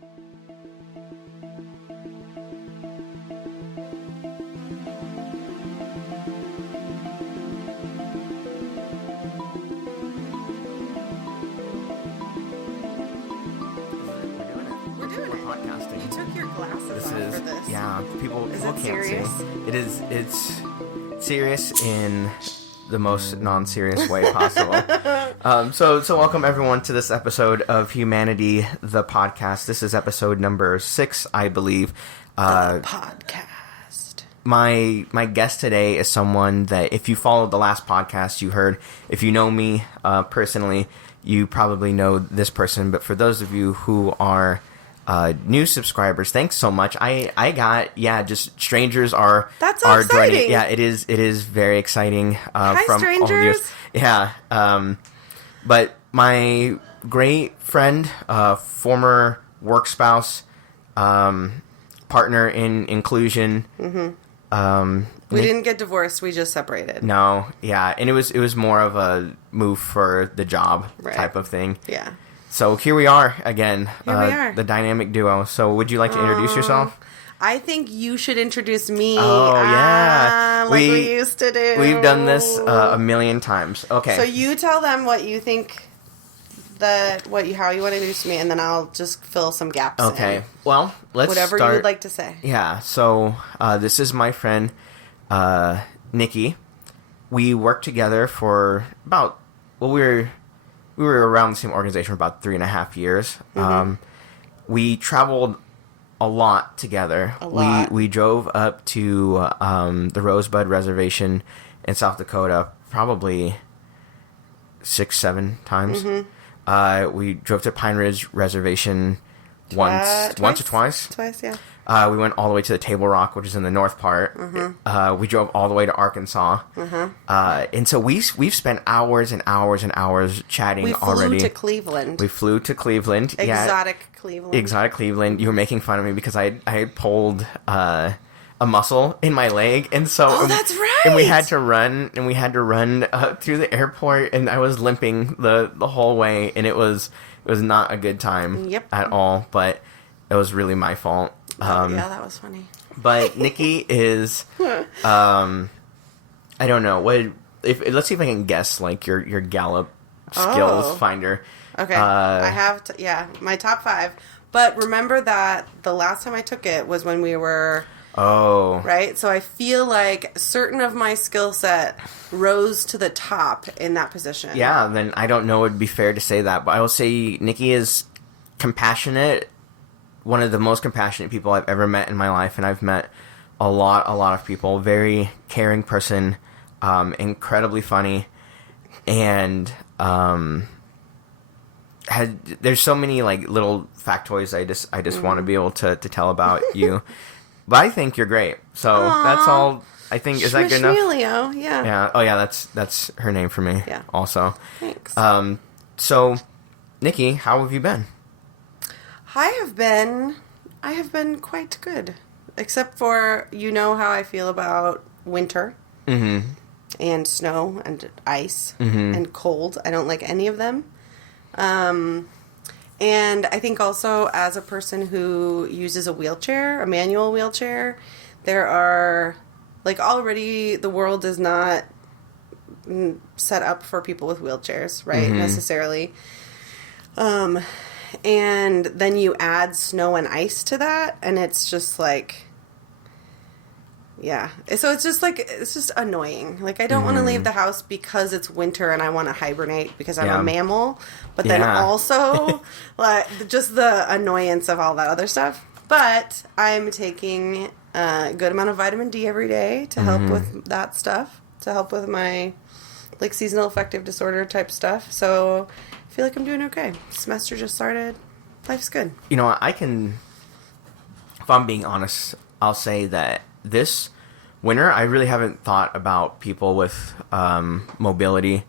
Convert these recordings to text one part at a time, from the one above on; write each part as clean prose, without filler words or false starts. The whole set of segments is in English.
Podcasting. You took your glasses off for this. Yeah, people can't serious? see. It's serious in the most non-serious way possible. So welcome everyone to this episode of Humanity, the podcast. This is episode number 6, I believe. The podcast. My guest today is someone that, if you followed the last podcast, you heard. If you know me personally, you probably know this person. But for those of you who are new subscribers, thanks so much. I got just strangers are That's so are exciting. joining. Yeah, it is very exciting. Hi, from strangers. all of you. Yeah. But my great friend, former work spouse, partner in inclusion. Mm-hmm. We didn't get divorced. We just separated. No. Yeah, and it was more of a move for the job type of thing. Yeah. So here we are again. Here we are. The dynamic duo. So would you like to introduce yourself? I think you should introduce me. Oh, yeah. Like we used to do. We've done this a million times. Okay. So you tell them what you think, how you want to introduce me, and then I'll just fill some gaps Okay. in. Well, let's Whatever start. you would like to say. Yeah. So this is my friend, Nikki. We worked together for about, we were around the same organization for about 3.5 years. Mm-hmm. We traveled a lot together. A lot. We drove up to the Rosebud Reservation in South Dakota probably 6-7 times. Mm-hmm. We drove to Pine Ridge Reservation once or twice. Twice, yeah. We went all the way to the Table Rock, which is in the north part. Mm-hmm. We drove all the way to Arkansas. Mm-hmm. And so we've spent hours and hours and hours chatting already. We flew to Cleveland. We flew to Cleveland. Exotic Cleveland. Exotic Cleveland. You were making fun of me because I had pulled a muscle in my leg, and so that's right. And we had to run through the airport, and I was limping the whole way, and it was not a good time at all. But it was really my fault. Yeah, that was funny. But Nikki is, I don't know. Let's see if I can guess like your Gallup skills finder. Okay, I have my top 5. But remember that the last time I took it was when we were right. So I feel like certain of my skill set rose to the top in that position. Yeah, then I don't know. It'd be fair to say that, but I will say Nikki is compassionate. One of the most compassionate people I've ever met in my life, and I've met a lot of people. Very caring person, incredibly funny, and there's so many like little factoids I just want to be able to tell about you. But I think you're great. So that's all. I think is that good enough? Leo, yeah. Yeah. Oh yeah, that's her name for me. Yeah. Also. Thanks. So, Nikki, how have you been? I have been quite good, except for how I feel about winter and snow and ice and cold. I don't like any of them. And I think also as a person who uses a manual wheelchair, there are already the world is not set up for people with wheelchairs, right? Necessarily. And then you add snow and ice to that, and it's just like, yeah. So it's just annoying. Like, I don't want to leave the house because it's winter and I want to hibernate because I'm a mammal. But then also, like, just the annoyance of all that other stuff. But I'm taking a good amount of vitamin D every day to help with that stuff, to help with my, like, seasonal affective disorder type stuff. So I feel like I'm doing okay. Semester just started. Life's good. If I'm being honest, I'll say that this winter, I really haven't thought about people with mobility.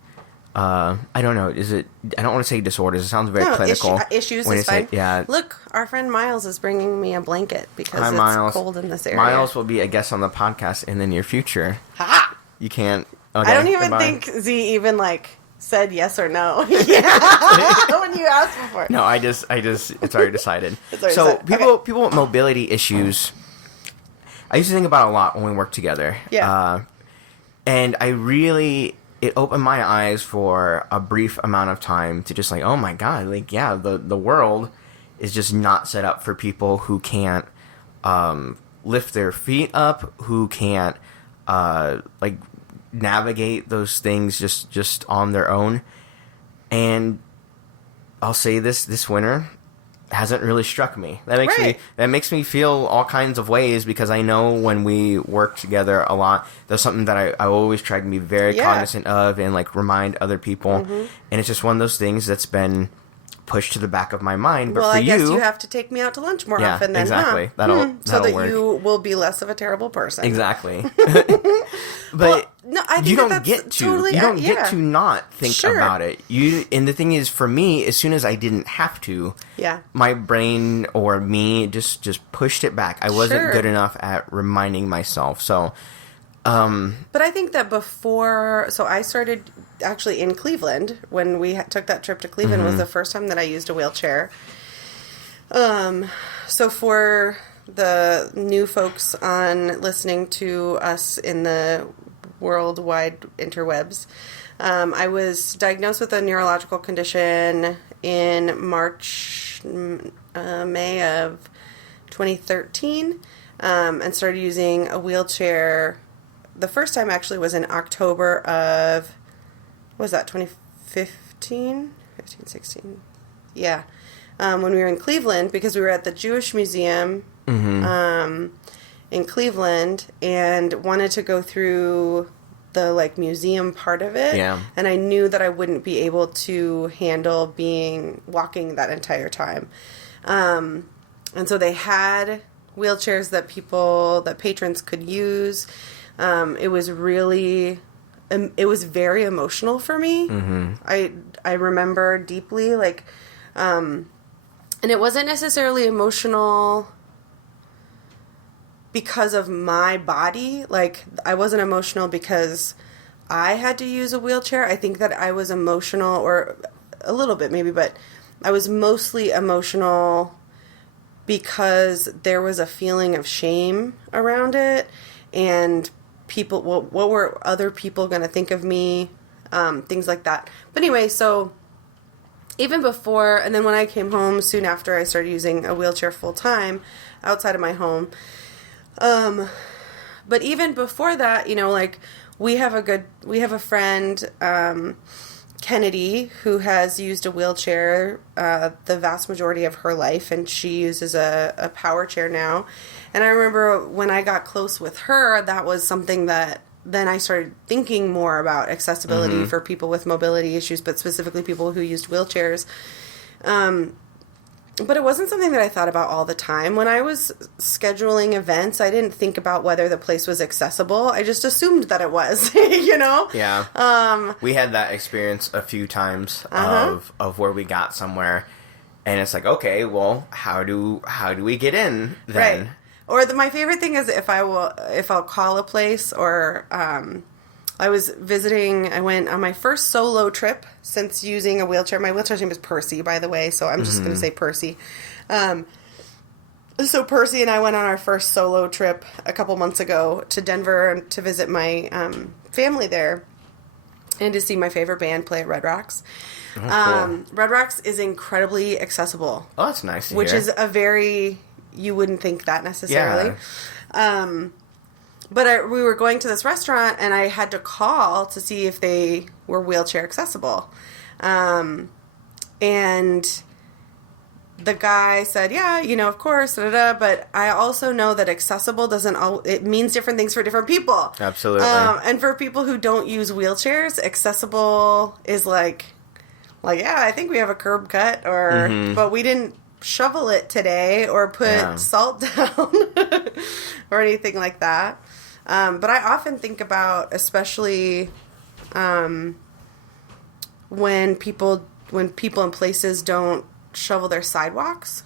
I don't know. I don't want to say disorders. It sounds very clinical. Issues when is fine. Yeah. Look, our friend Miles is bringing me a blanket because it's Miles. cold in this area. Miles will be a guest on the podcast in the near future. Ha! You can't. Okay, I don't even goodbye. think Z even, like, said yes or no. Yeah. When you asked before. No, I just, it's already decided. So people with mobility issues, I used to think about a lot when we worked together. Yeah. And it opened my eyes for a brief amount of time to just like, oh my God, like, yeah, the world is just not set up for people who can't lift their feet up, who can't like navigate those things just on their own. And I'll say this winter hasn't really struck me. That makes me feel all kinds of ways, because I know when we work together a lot, there's something that I always try to be very cognizant of and like remind other people. And it's just one of those things that's been pushed to the back of my mind. But I guess you have to take me out to lunch more often then, exactly. Huh? That'll so that work. You will be less of a terrible person. Exactly. But no, I think you don't that's get to. totally, You don't get to not think Sure. about it. And the thing is, for me, as soon as I didn't have to, my brain or me just pushed it back. I wasn't good enough at reminding myself. So, but I think that before, so I started actually in Cleveland when we took that trip to Cleveland. Was the first time that I used a wheelchair. So for the new folks on listening to us in the worldwide interwebs, I was diagnosed with a neurological condition in May of 2013, and started using a wheelchair. The first time actually was in October of, what was that, 2015? 15, 16. Yeah. When we were in Cleveland, because we were at the Jewish Museum in Cleveland and wanted to go through the like museum part of it. Yeah. And I knew that I wouldn't be able to handle walking that entire time. And so they had wheelchairs that patrons could use. It was very emotional for me. I remember deeply, like, and it wasn't necessarily emotional because of my body. Like, I wasn't emotional because I had to use a wheelchair. I think that I was emotional, or a little bit maybe, but I was mostly emotional because there was a feeling of shame around it, and people, what were other people going to think of me, things like that. But anyway, so even before, and then when I came home soon after, I started using a wheelchair full time outside of my home. But even before that, you know, like, we have a friend, Kennedy, who has used a wheelchair the vast majority of her life, and she uses a power chair now. And I remember when I got close with her, that was something that then I started thinking more about accessibility for people with mobility issues, but specifically people who used wheelchairs. But it wasn't something that I thought about all the time. When I was scheduling events, I didn't think about whether the place was accessible. I just assumed that it was, you know? Yeah. We had that experience a few times of where we got somewhere, and it's like, okay, well, how do we get in then? Right. Or my favorite thing is if I'll call a place, or I went on my first solo trip since using a wheelchair. My wheelchair's name is Percy, by the way, so I'm just going to say Percy. So Percy and I went on our first solo trip a couple months ago to Denver to visit my family there and to see my favorite band play at Red Rocks. Oh, cool. Red Rocks is incredibly accessible. Oh, that's nice to which hear. is you wouldn't think that necessarily. Yeah. But we were going to this restaurant, and I had to call to see if they were wheelchair accessible. And the guy said, yeah, you know, of course, but I also know that accessible it means different things for different people. Absolutely. And for people who don't use wheelchairs, accessible is like, yeah, I think we have a curb cut, but we didn't shovel it today or put salt down or anything like that. But I often think about, especially when people in places don't shovel their sidewalks,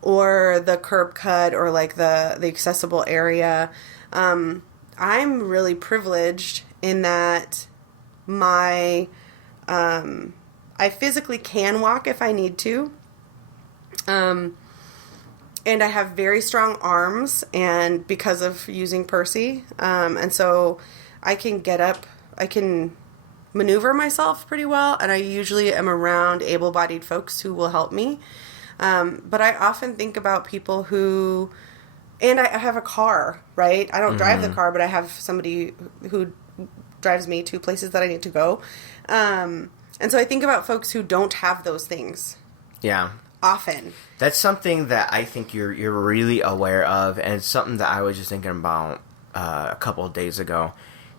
or the curb cut, or like the accessible area. I'm really privileged in that I physically can walk if I need to. And I have very strong arms, and because of using Percy. And so I can get up, I can maneuver myself pretty well, and I usually am around able-bodied folks who will help me. But I often think about people who, and I have a car, right? I don't drive the car, but I have somebody who drives me to places that I need to go. And so I think about folks who don't have those things. Yeah. Often. That's something that I think you're really aware of, and it's something that I was just thinking about a couple of days ago,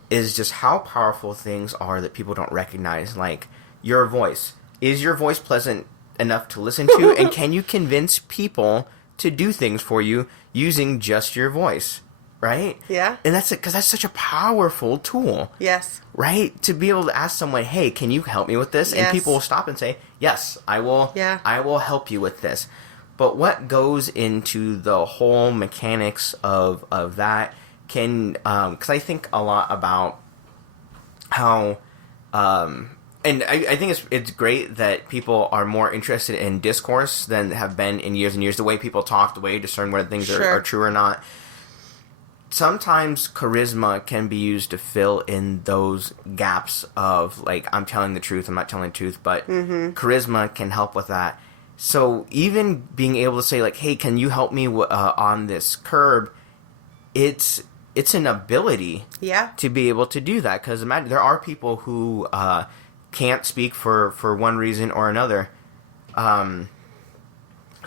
is just how powerful things are that people don't recognize. Like, your voice. Is your voice pleasant enough to listen to? And can you convince people to do things for you using just your voice? Right? Yeah. And that's because that's such a powerful tool. Yes. Right? To be able to ask someone, hey, can you help me with this? Yes. And people will stop and say, yes, I will. Yeah. I will help you with this. But what goes into the whole mechanics of that can, because I think a lot about how, and I think it's great that people are more interested in discourse than have been in years and years. The way people talk, the way you discern whether things are true or not. Sometimes charisma can be used to fill in those gaps of, like, I'm telling the truth, I'm not telling the truth, but charisma can help with that. So even being able to say, like, hey, can you help me on this curb, it's an ability to be able to do that. Because imagine, there are people who can't speak for one reason or another. So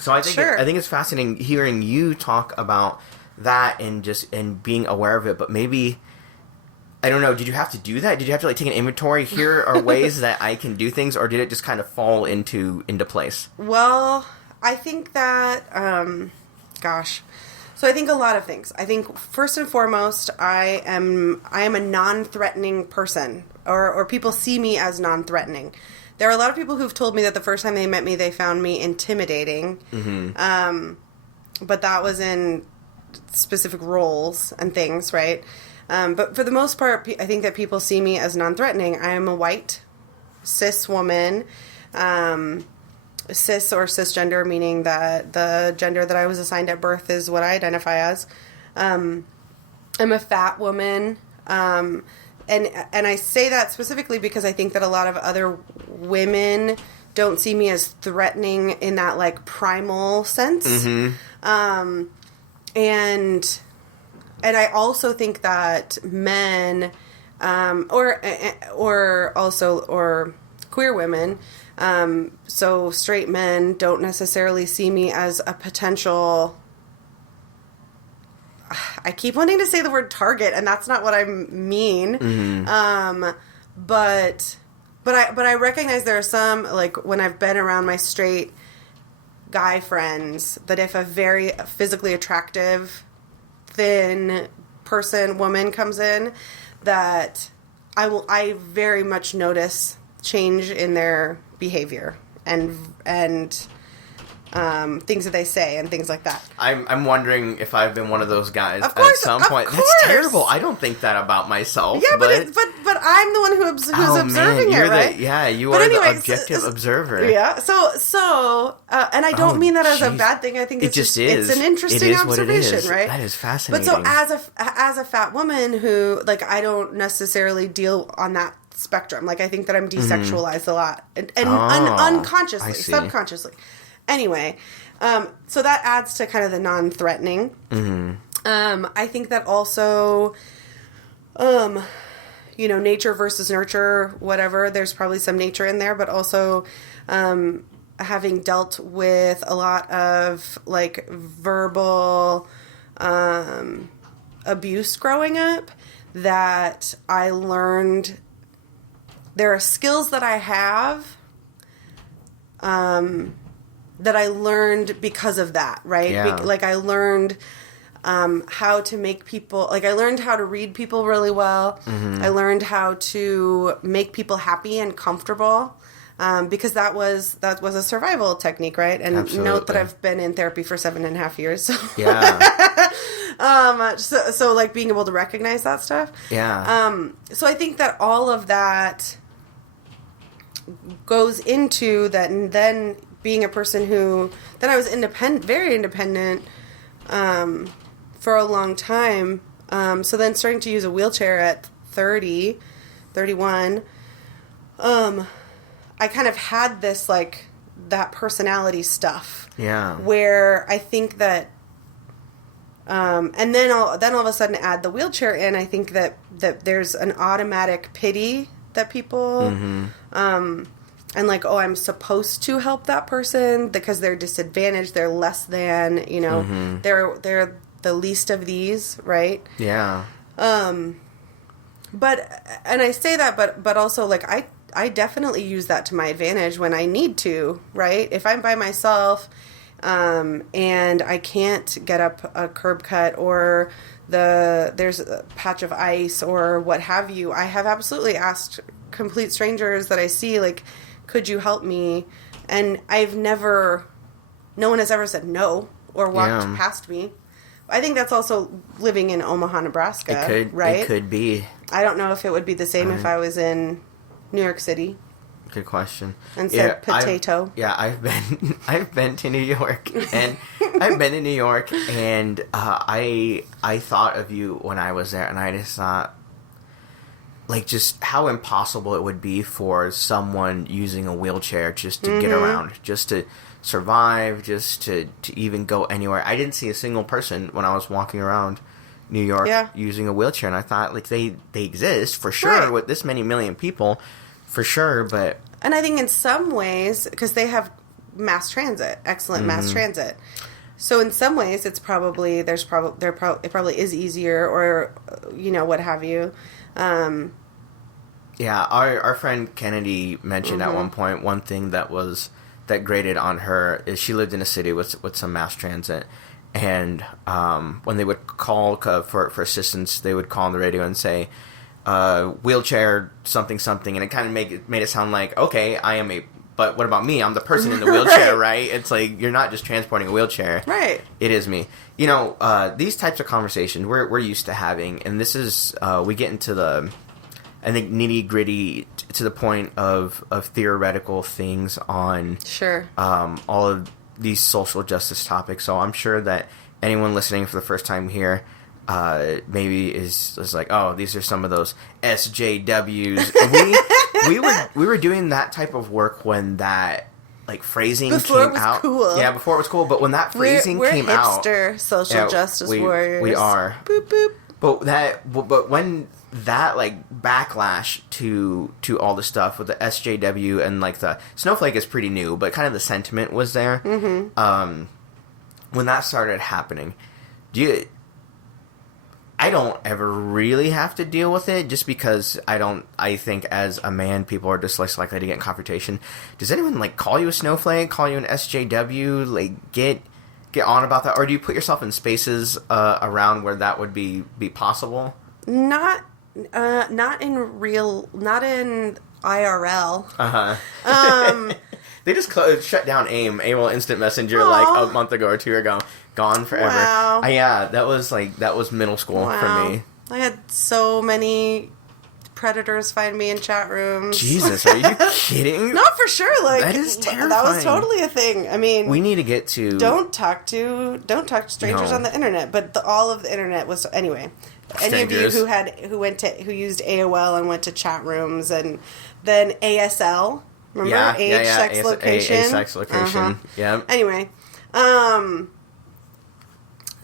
I think it's fascinating hearing you talk about that and being aware of it. But maybe, I don't know, did you have to do that? Did you have to, like, take an inventory? Here are ways that I can do things, or did it just kind of fall into place? Well, I think that, so I think a lot of things. I think first and foremost, I am a non-threatening person, or people see me as non-threatening. There are a lot of people who've told me that the first time they met me, they found me intimidating. But that was in specific roles and things, right? But for the most part, I think that people see me as non-threatening. I am a white, cis woman, cis or cisgender, meaning that the gender that I was assigned at birth is what I identify as. I'm a fat woman, and I say that specifically because I think that a lot of other women don't see me as threatening in that, like, primal sense. And I also think that men, or queer women, so straight men don't necessarily see me as a potential. I keep wanting to say the word target, and that's not what I mean. But I recognize there are some, like, when I've been around my straight guy friends, that if a very physically attractive, thin woman comes in, that I very much notice change in their behavior and things that they say and things like that. I'm wondering if I've been one of those guys of course, at some point. Of That's course. terrible. I don't think that about myself. Yeah, but I'm the one who's observing it, right? You are the objective observer. Yeah. So, and I don't mean that as a bad thing. I think it's just is. It's an interesting observation, what it is. right? That is fascinating. But so as a fat woman who, like, I don't necessarily deal on that spectrum. Like, I think that I'm desexualized a lot, and unconsciously, subconsciously. Anyway, so that adds to kind of the non-threatening. I think that also, nature versus nurture, whatever, there's probably some nature in there, but also having dealt with a lot of, like, verbal abuse growing up, that I learned there are skills that I have that I learned because of that, right? Yeah. Like, I learned how to make people, like, I learned how to read people really well. I learned how to make people happy and comfortable, because that was a survival technique, right? And Absolutely. note that I've been in therapy for 7.5 years. So. Yeah. So like being able to recognize that stuff. Yeah. So I think that all of that goes into that, and then being a person who, then I was very independent, for a long time. So then starting to use a wheelchair at 30, 31, I kind of had this, like, that personality stuff. Yeah. Where I think that, and then all of a sudden add the wheelchair in, I think that there's an automatic pity that people, and like, oh, I'm supposed to help that person because they're disadvantaged, they're less than, you know, they're the least of these, right? Yeah. But, and I say that, but also, like, I definitely use that to my advantage when I need to, right? If I'm by myself, and I can't get up a curb cut, or there's a patch of ice or what have you, I have absolutely asked complete strangers that I see, like, could you help me? And no one has ever said no or walked past me. I think that's also living in Omaha, Nebraska, right? It could be. I don't know if it would be the same if I was in New York City. Good question. And said potato. I've been to New York, and I thought of you when I was there, and I just thought, like, just how impossible it would be for someone using a wheelchair just to get around, just to survive, just to even go anywhere. I didn't see a single person when I was walking around New York using a wheelchair, and I thought, like, they exist for sure with this many million people, for sure. But and I think in some ways, because they have mass transit, excellent mass transit, so in some ways it probably is easier, or you know, what have you. Yeah, our friend Kennedy mentioned at one point, one thing that grated on her is she lived in a city with some mass transit, and when they would call for assistance, they would call on the radio and say, wheelchair something something, and it kind of made it sound like, okay, but what about me? I'm the person in the wheelchair, right? It's like, you're not just transporting a wheelchair. Right. It is me. You know, these types of conversations we're used to having, and this is, we get into the, I think, nitty-gritty to the point of theoretical things on all of these social justice topics. So I'm sure that anyone listening for the first time here maybe is like, oh, these are some of those SJWs. we were doing that type of work when that, like, phrasing before came out. Cool. Yeah, before it was cool. But when that phrasing came out, we're hipster social justice warriors. We are. Boop boop. But when that, like, backlash to all the stuff with the SJW, and, like, the snowflake is pretty new, but kind of the sentiment was there. When that started happening, I don't ever really have to deal with it, just because I think as a man, people are just less likely to get in confrontation. Does anyone, like, call you a snowflake, call you an SJW, like, get on about that? Or do you put yourself in spaces around where that would be possible? Not in IRL. They just shut down AOL Instant Messenger like a month ago or two ago. Gone forever. Wow. That was middle school for me. I had so many predators find me in chat rooms. Jesus, are you kidding? No, for sure. Like, that is terrifying. That was totally a thing. I mean, we need to get to don't talk to strangers on the internet. But all of the internet was anyway. Strangers. Any of you who used AOL and went to chat rooms, and then ASL. Remember? Age, sex, location. Age, sex, location. Yeah. Anyway,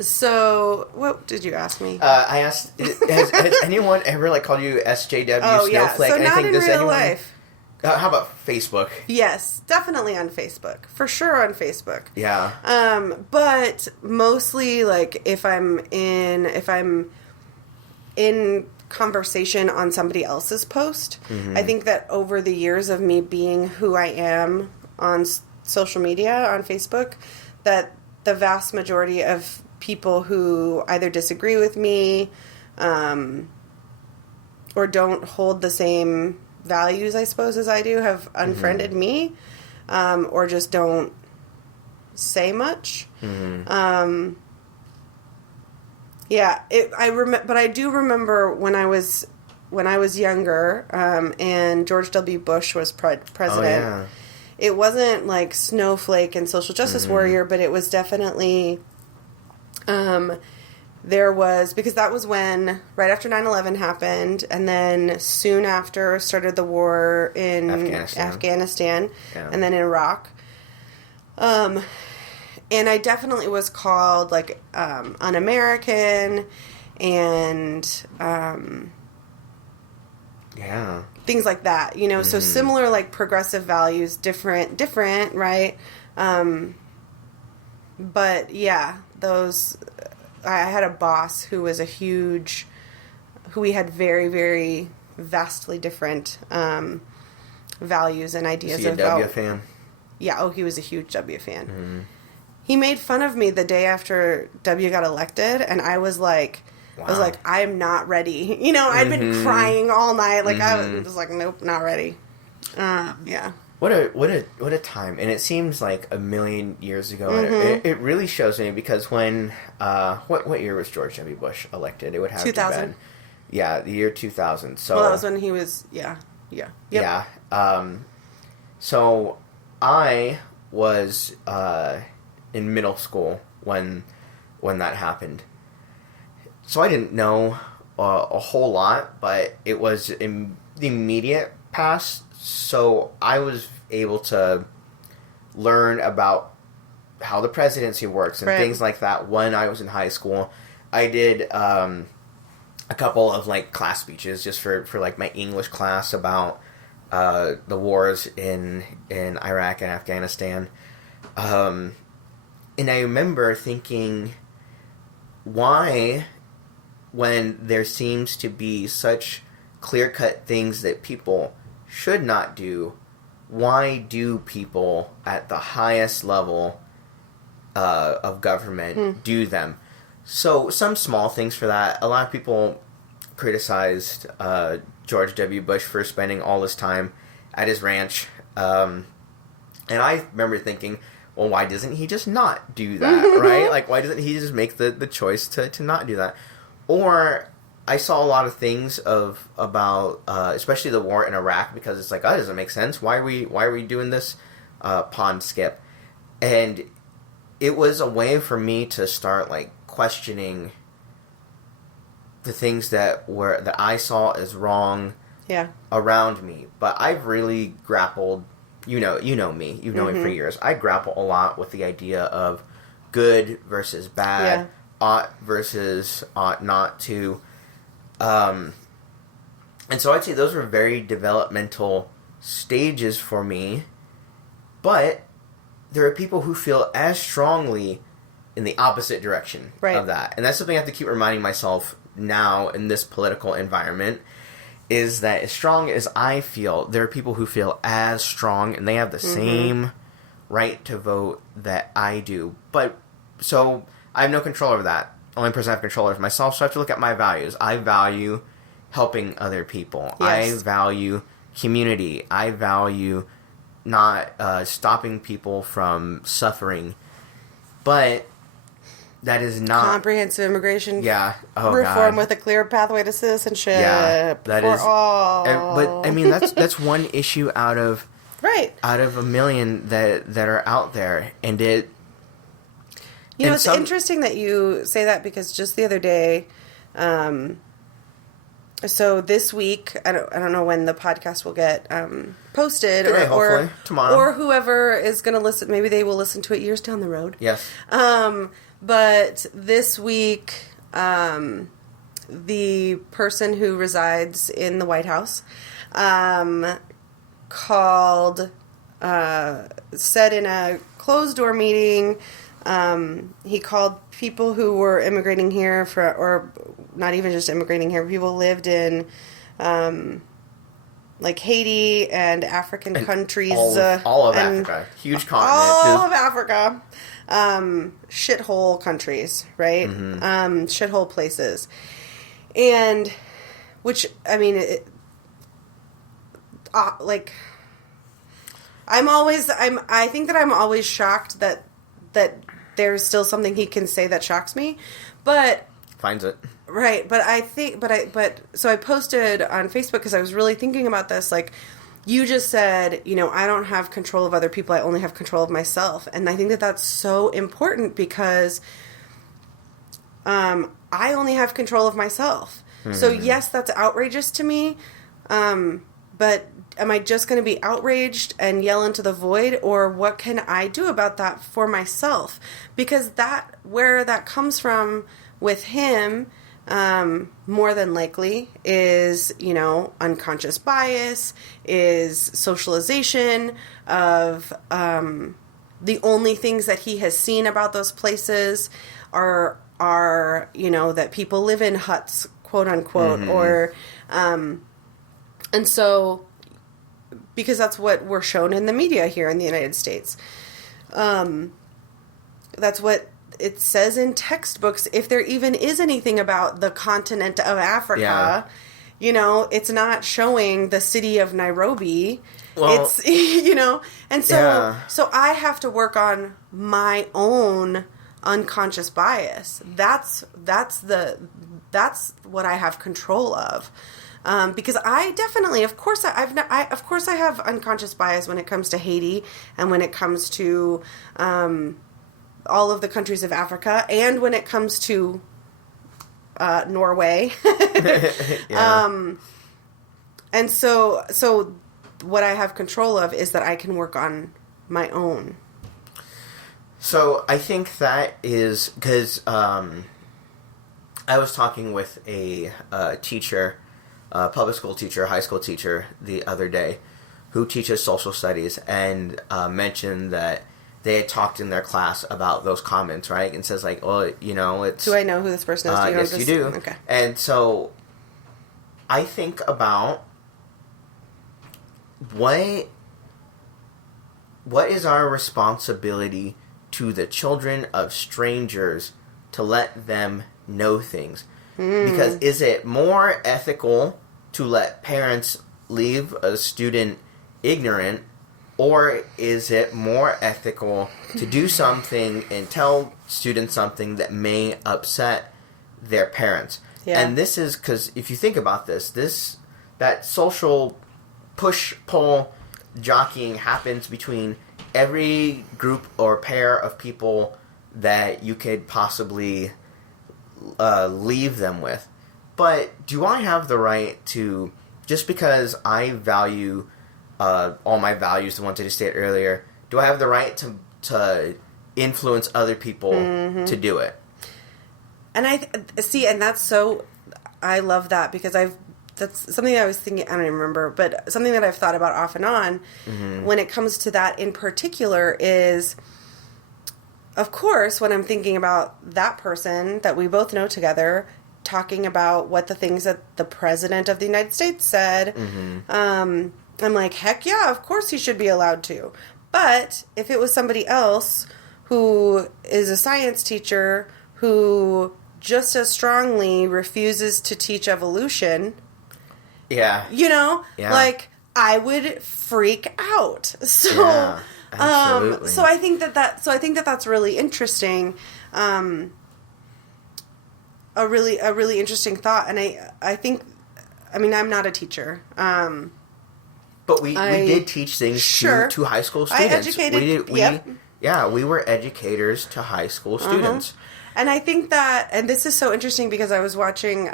so what did you ask me? I asked, has anyone ever, like, called you SJW, snowflake? So not in real life. How about Facebook? Yes, definitely on Facebook. For sure on Facebook. Yeah. But mostly, like, if I'm in conversation on somebody else's post, I think that over the years of me being who I am on social media, on Facebook, that the vast majority of people who either disagree with me or don't hold the same values, I suppose, as I do, have unfriended me or just don't say much. Yeah, but I do remember when I was younger, and George W. Bush was president. Oh, yeah. It wasn't like snowflake and social justice warrior, but it was definitely, there was, because that was when, right after 9/11 happened, and then soon after started the war in Afghanistan yeah. and then in Iraq. And I definitely was called, like, un-American and, yeah. things like that, you know, so similar, like, progressive values, different, right? But, yeah, I had a boss who was who we had very, very vastly different, values and ideas about. Was he a W about. fan? Yeah, he was a huge W fan. He made fun of me the day after W got elected, and I was like, wow. I am not ready. You know, I'd been crying all night. Like, I was like, nope, not ready. Yeah. What a time. And it seems like a million years ago. And it really shows me, because when, what year was George W. Bush elected? It would have 2000. to been. Yeah, the year 2000. So, well, that was when he was, yeah. Yep. Yeah. So I was, in middle school when that happened. So I didn't know a whole lot, but it was in the immediate past, so I was able to learn about how the presidency works and things like that when I was in high school. I did a couple of, like, class speeches just for like my English class about the wars in Iraq and Afghanistan. And I remember thinking, why, when there seems to be such clear-cut things that people should not do, why do people at the highest level of government do them? So some small things for that. A lot of people criticized George W. Bush for spending all this time at his ranch. And I remember thinking, well, why doesn't he just not do that, right? Like, why doesn't he just make the choice to not do that? Or I saw a lot of things about especially the war in Iraq, because it's like, oh, that doesn't make sense. Why are we doing this pond skip? And it was a way for me to start, like, questioning the things that I saw as wrong around me. But I've really grappled. You know me. You've known me for years. I grapple a lot with the idea of good versus bad, ought versus ought not to. And so I'd say those were very developmental stages for me. But there are people who feel as strongly in the opposite direction of that. And that's something I have to keep reminding myself now in this political environment, is that as strong as I feel, there are people who feel as strong, and they have the same right to vote that I do. But, so, I have no control over that. Only person I have control over is myself, so I have to look at my values. I value helping other people. Yes. I value community. I value not stopping people from suffering. But that is not comprehensive immigration reform with a clear pathway to citizenship. Yeah, that for is all. But I mean, that's one issue out of a million that are out there, and it. You know, it's interesting that you say that, because just the other day, so this week, I don't know when the podcast will get posted, today, hopefully tomorrow, or whoever is going to listen. Maybe they will listen to it years down the road. Yes. But this week, the person who resides in the White House said in a closed-door meeting, he called people who were immigrating here or not even just immigrating here, people lived in like Haiti and African countries. All of Africa. Huge continent. All of Africa. Shithole countries, right? Shithole places. And, which, I mean, I think that I'm always shocked that there's still something he can say that shocks me. But finds it. Right, but so I posted on Facebook because I was really thinking about this, like, you just said, I don't have control of other people, I only have control of myself. And I think that that's so important because I only have control of myself. So yes, that's outrageous to me, but am I just going to be outraged and yell into the void, or what can I do about that for myself? Because where that comes from with him, more than likely is, unconscious bias, is socialization of the only things that he has seen about those places are that people live in huts, quote unquote, or and so because that's what we're shown in the media here in the United States. That's what it says in textbooks, if there even is anything about the continent of Africa. It's not showing the city of Nairobi. Well, it's, and so, so I have to work on my own unconscious bias. That's what I have control of. Because I definitely, of course I have unconscious bias when it comes to Haiti and when it comes to, all of the countries of Africa, and when it comes to Norway. And so what I have control of is that I can work on my own. So I think that is because I was talking with a teacher, public school teacher, high school teacher the other day who teaches social studies, and mentioned that they had talked in their class about those comments, right? And says like, well, it's... Do I know who this person is? Yes, you do. Okay. And so I think about what is our responsibility to the children of strangers to let them know things? Because is it more ethical to let parents leave a student ignorant, or is it more ethical to do something and tell students something that may upset their parents? Yeah. And this is because if you think about that social push-pull jockeying happens between every group or pair of people that you could possibly leave them with. But do I have the right to, just because I value all my values, the ones I just stated earlier, do I have the right to influence other people to do it? And and that's so, I love that, because that's something I was thinking, I don't even remember, but something that I've thought about off and on when it comes to that in particular is, of course, when I'm thinking about that person that we both know together, talking about what the things that the President of the United States said, I'm like, heck yeah, of course he should be allowed to. But if it was somebody else who is a science teacher who just as strongly refuses to teach evolution, like, I would freak out. So, absolutely. So I think that that's really interesting. A really interesting thought, and I think, I mean, I'm not a teacher. But we did teach things to high school students. I educated. We were educators to high school students. And I think that, and this is so interesting because I was watching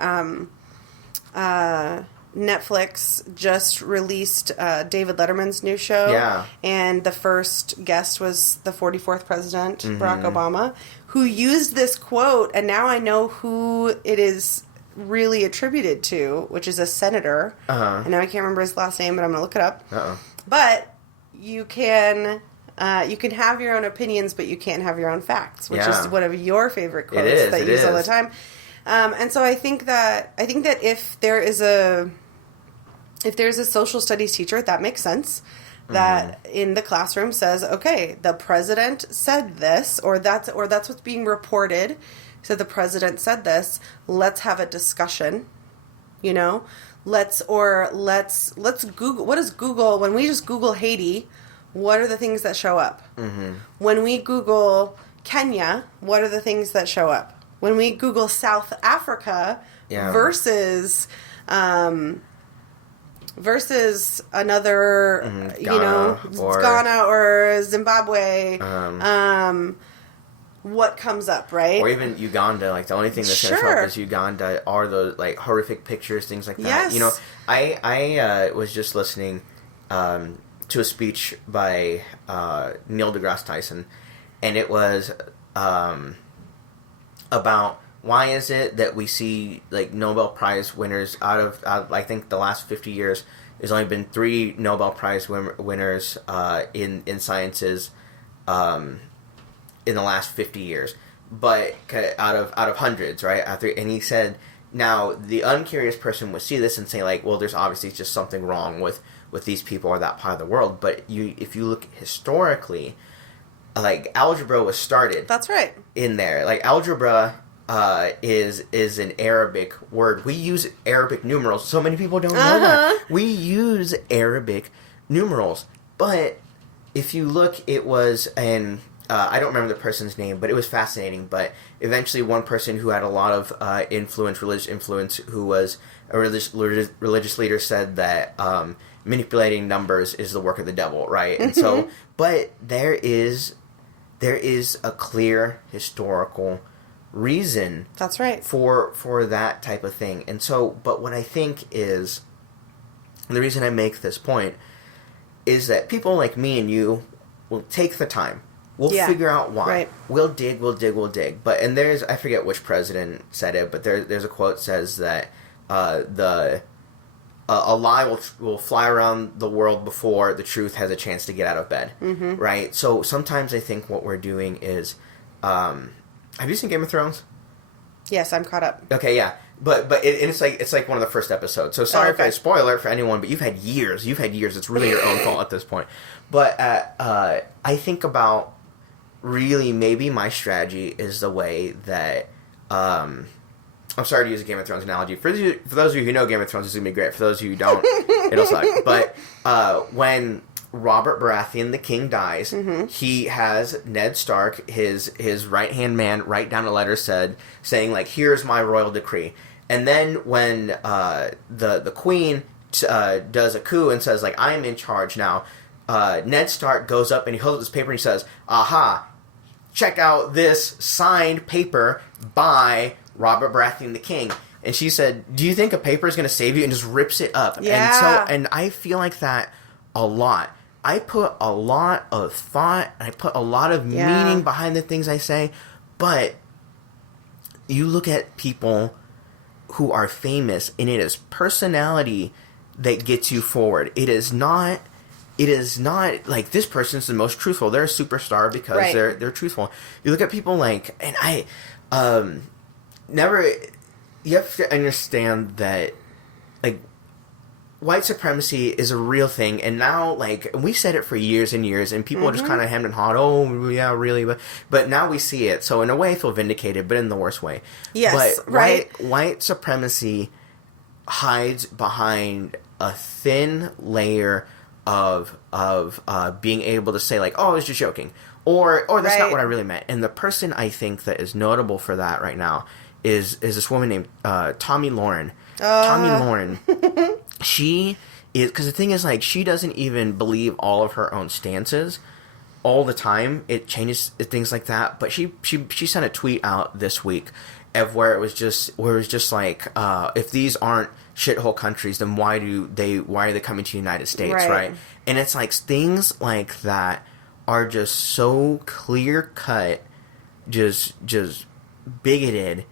Netflix just released David Letterman's new show. Yeah. And the first guest was the 44th president, Barack Obama, who used this quote, and now I know who it is really attributed to, which is a senator. And now I can't remember his last name, but I'm going to look it up. But you can have your own opinions, but you can't have your own facts, which is one of your favorite quotes that you use all the time. And so I think that if there's a social studies teacher, that makes sense. That in the classroom says, okay, the president said this, or that's what's being reported. So the president said this. Let's have a discussion. Let's Google. What does Google, when we just Google Haiti, what are the things that show up? When we Google Kenya, what are the things that show up? when we Google South Africa versus another, Ghana or Zimbabwe, what comes up, right? Or even Uganda. Like, the only thing that's going to show up is Uganda are the, like, horrific pictures, things like that. Yes. You know, I was just listening to a speech by Neil deGrasse Tyson, and it was about why is it that we see, like, Nobel Prize winners out of I think the last 50 years, there's only been 3 Nobel Prize winners in sciences in the last 50 years, but out of hundreds, right? And he said, now the uncurious person would see this and say, like, well, there's obviously just something wrong with these people or that part of the world. But if you look historically, like, algebra was started. That's right. In there, like, algebra is an Arabic word. We use Arabic numerals. So many people don't know that. We use Arabic numerals, but if you look, it was an I don't remember the person's name, but it was fascinating. But eventually one person who had a lot of religious influence, who was a religious leader, said that manipulating numbers is the work of the devil, right? And so, but there is a clear historical reason. That's right. For that type of thing. And so, but what I think is, the reason I make this point is that people like me and you will take the time. We'll figure out why. Right. We'll dig. But, and there's, I forget which president said it, but there's a quote that says that a lie will fly around the world before the truth has a chance to get out of bed. Mm-hmm. Right? So sometimes I think what we're doing is, have you seen Game of Thrones? Yes, I'm caught up. Okay, yeah. But it's like one of the first episodes. So sorry for a spoiler for anyone, but you've had years. It's really your own fault at this point. But I think about, really, maybe my strategy is the way that I'm sorry to use a Game of Thrones analogy. For those of you who know Game of Thrones, this is going to be great. For those of you who don't, it'll suck. But when Robert Baratheon, the king, dies, he has Ned Stark, his right-hand man, write down a letter saying, like, here's my royal decree. And then when the queen does a coup and says, like, I'm in charge now, Ned Stark goes up and he holds up this paper and he says, aha, check out this signed paper by Robert Baratheon, the king. And she said, do you think a paper is going to save you? And just rips it up. Yeah. And I feel like that a lot. I put a lot of thought, and I put a lot of meaning behind the things I say, but you look at people who are famous, and it is personality that gets you forward. It is not like, this person's the most truthful. They're a superstar because they're truthful. You look at people like, and you have to understand that, like, white supremacy is a real thing, and now, like, we said it for years and years, and people just kind of hemmed and hawed, oh, yeah, really, but now we see it, so in a way I feel vindicated, but in the worst way. Yes, but white supremacy hides behind a thin layer of being able to say, like, oh, I was just joking, or that's not what I really meant. And the person I think that is notable for that right now is this woman named Tommy Lauren. Tommy Lauren. She is, because the thing is, like, she doesn't even believe all of her own stances all the time. It changes things like that. But she sent a tweet out this week of where it was just like, if these aren't shithole countries, then why are they coming to the United States, right? And it's like things like that are just so clear cut, just bigoted.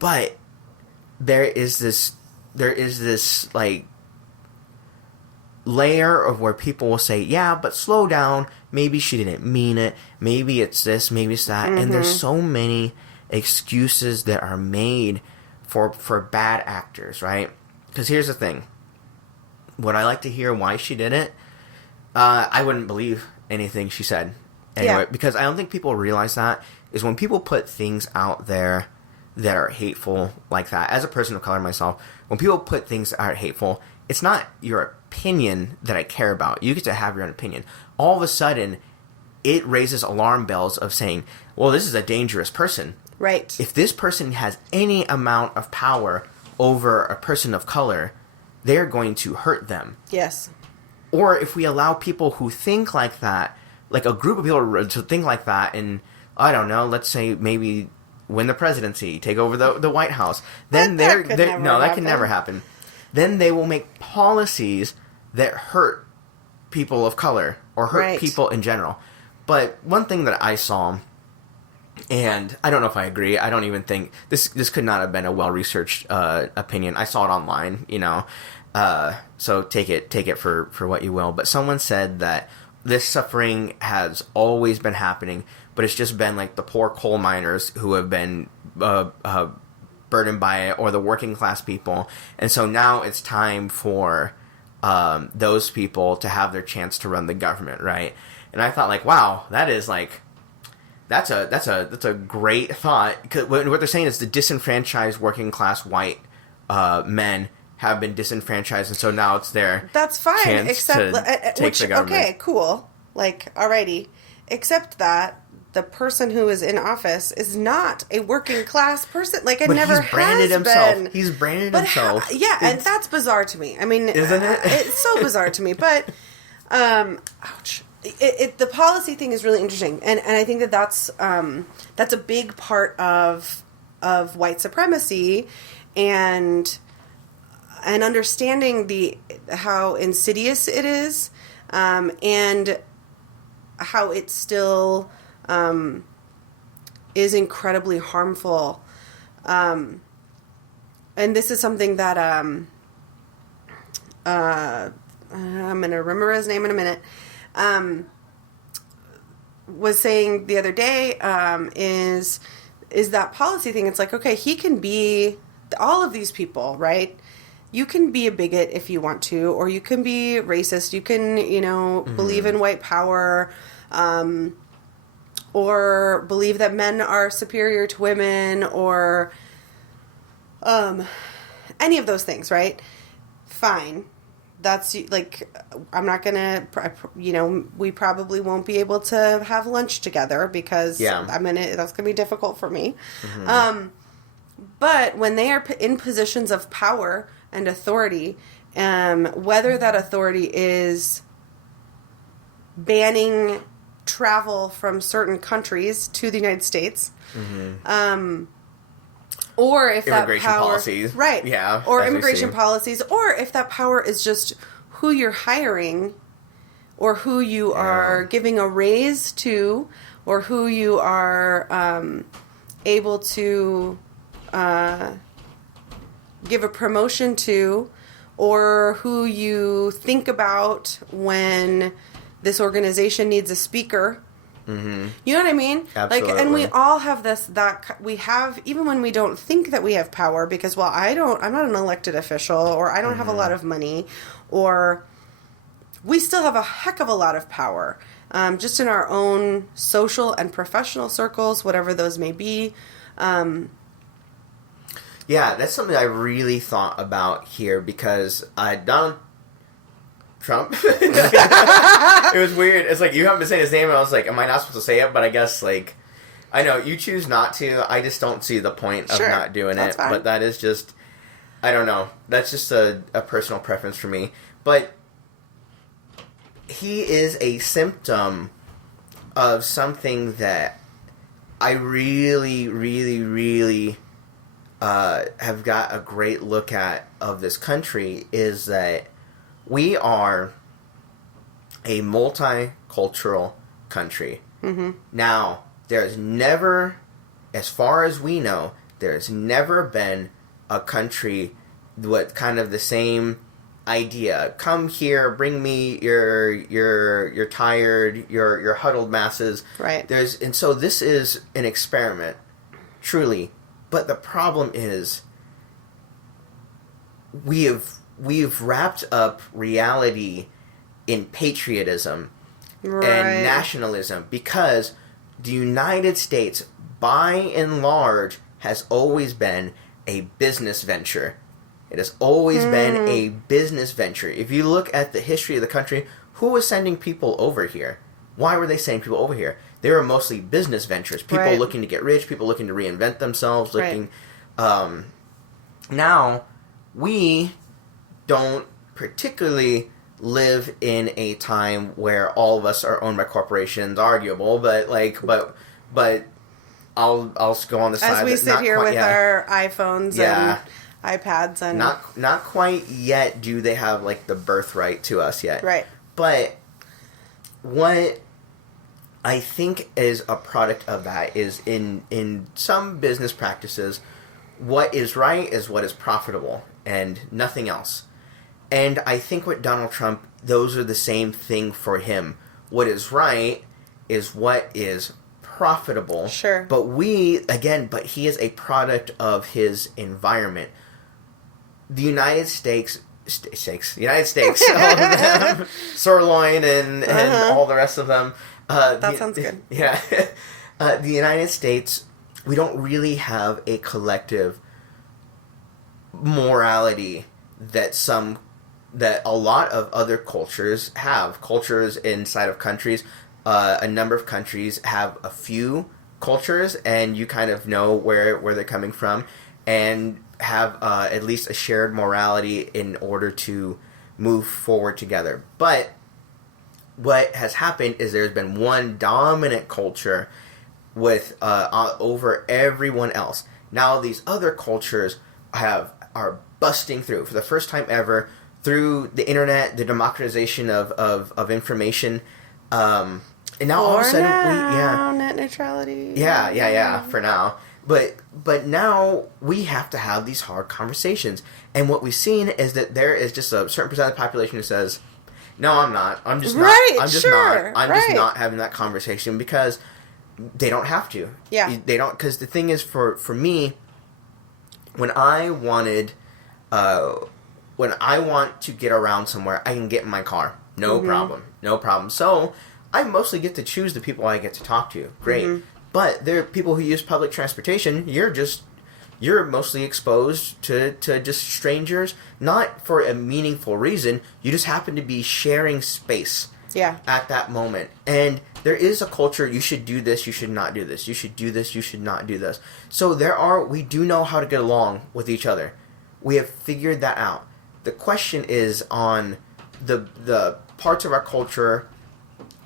But there is this like layer of where people will say, yeah, but slow down, maybe she didn't mean it, maybe it's this, maybe it's that. And there's so many excuses that are made for bad actors, right? Because here's the thing, would I like to hear why she did it? I wouldn't believe anything she said anyway, because I don't think people realize that is when people put things out there that are hateful like that. As a person of color myself, when people put things that are hateful, it's not your opinion that I care about. You get to have your own opinion. All of a sudden, it raises alarm bells of saying, well, this is a dangerous person. Right. If this person has any amount of power over a person of color, they're going to hurt them. Yes. Or if we allow people who think like that, like a group of people to think like that, and I don't know, let's say maybe win the presidency, take over the White House, then that can never happen. Then they will make policies that hurt people of color or hurt people in general. But one thing that I saw, and I don't know if I agree, I don't even think this could not have been a well-researched opinion. I saw it online, so take it for what you will. But someone said that this suffering has always been happening, but it's just been like the poor coal miners who have been burdened by it, or the working class people. And so now it's time for those people to have their chance to run the government, right? And I thought, like, wow, that is like, that's a great thought. Because what they're saying is the disenfranchised working class white men have been disenfranchised, and so now it's their chance to take the government. Okay, cool. Like, alrighty. Except that the person who is in office is not a working class person. Like, it never has been. He's branded himself. And that's bizarre to me. I mean, isn't it? It's so bizarre to me. But, ouch. The policy thing is really interesting, and I think that's a big part of white supremacy, and understanding how insidious it is, and how it still is incredibly harmful. And this is something that I'm going to remember his name in a minute. Was saying the other day, is that policy thing. It's like, okay, he can be all of these people, right? You can be a bigot if you want to, or you can be racist. You can, believe in white power, or believe that men are superior to women, or any of those things, right? Fine. That's, like, I'm not going to, we probably won't be able to have lunch together because that's going to be difficult for me. Mm-hmm. But when they are in positions of power and authority, whether that authority is banning travel from certain countries to the United States, or if immigration that power, policies, right? Yeah, or immigration policies, or if that power is just who you're hiring, or who you are giving a raise to, or who you are able to give a promotion to, or who you think about when this organization needs a speaker. Mm-hmm. You know what I mean? Absolutely. Like, and we all have that we have, even when we don't think that we have power, because, well, I'm not an elected official, or I don't have a lot of money, or we still have a heck of a lot of power, just in our own social and professional circles, whatever those may be. Yeah, that's something I really thought about here, because Donald Trump. It was weird. It's like, you haven't been saying his name, and I was like, am I not supposed to say it? But I guess, like, I know you choose not to. I just don't see the point of not doing it. Fine. But that is just, I don't know. That's just a personal preference for me. But he is a symptom of something that I really, really, really have got a great look at of this country, is that we are a multicultural country. Mm-hmm. Now, there's never, as far as we know, there's never been a country with kind of the same idea. Come here, bring me your tired, your huddled masses. Right. And so this is an experiment, truly. But the problem is, we've wrapped up reality in patriotism and nationalism, because the United States, by and large, has always been a business venture. It has always been a business venture. If you look at the history of the country, who was sending people over here? Why were they sending people over here? They were mostly business ventures. People Right. looking to get rich, people looking to reinvent themselves, looking... Right. Now, we don't particularly live in a time where all of us are owned by corporations, arguable, but I'll go on the side. As we sit here with our iPhones and iPads and... Not quite yet do they have, like, the birthright to us yet. Right. But what I think is a product of that is in some business practices, what is right is what is profitable and nothing else. And I think with Donald Trump, those are the same thing for him. What is right is what is profitable. Sure. But he is a product of his environment. The United States, all of them, sirloin and all the rest of them. That sounds good. Yeah. The United States, we don't really have a collective morality that a lot of other cultures have. Cultures inside of countries, a number of countries have a few cultures, and you kind of know where they're coming from, and have at least a shared morality in order to move forward together. But what has happened is there's been one dominant culture with over everyone else. Now these other cultures are busting through for the first time ever through the internet, the democratization of information, and now all of a sudden net neutrality. Yeah, for now. But now we have to have these hard conversations, and what we've seen is that there is just a certain percent of the population who says, "No, I'm not. I'm just not. I'm just not. I'm just not having that conversation," because they don't have to. Yeah. They don't, because the thing is, for me, when I want to get around somewhere, I can get in my car. No problem. So I mostly get to choose the people I get to talk to. Great. Mm-hmm. But there are people who use public transportation. You're mostly exposed to just strangers, not for a meaningful reason. You just happen to be sharing space. Yeah. At that moment. And there is a culture, you should do this, you should not do this. You should do this, you should not do this. So we do know how to get along with each other. We have figured that out. The question is on the parts of our culture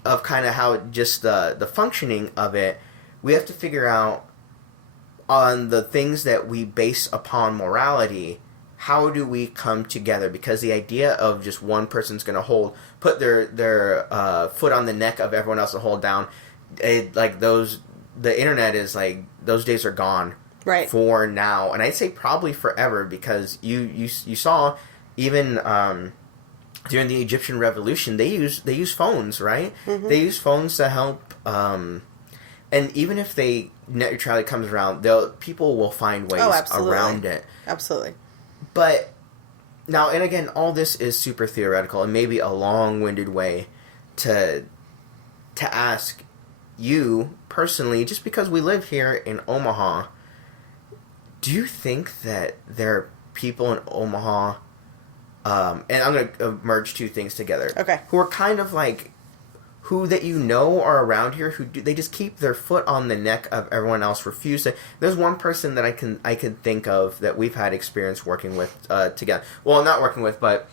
of kind of how just the functioning of it. We have to figure out on the things that we base upon morality, how do we come together? Because the idea of just one person's going to put their foot on the neck of everyone else to hold down, the internet is like, those days are gone. Right. For now. And I'd say probably forever, because you saw even during the Egyptian Revolution, they use phones, right? Mm-hmm. They use phones to help, and even if net neutrality comes around, people will find ways around it. Absolutely. But now, and again, all this is super theoretical and maybe a long-winded way to ask you personally, just because we live here in Omaha, do you think that there are people in Omaha, and I'm going to merge two things together, okay, who are kind of like, who that you know are around here, they just keep their foot on the neck of everyone else, refuse to... There's one person that I can think of that we've had experience working with together. Well, not working with, but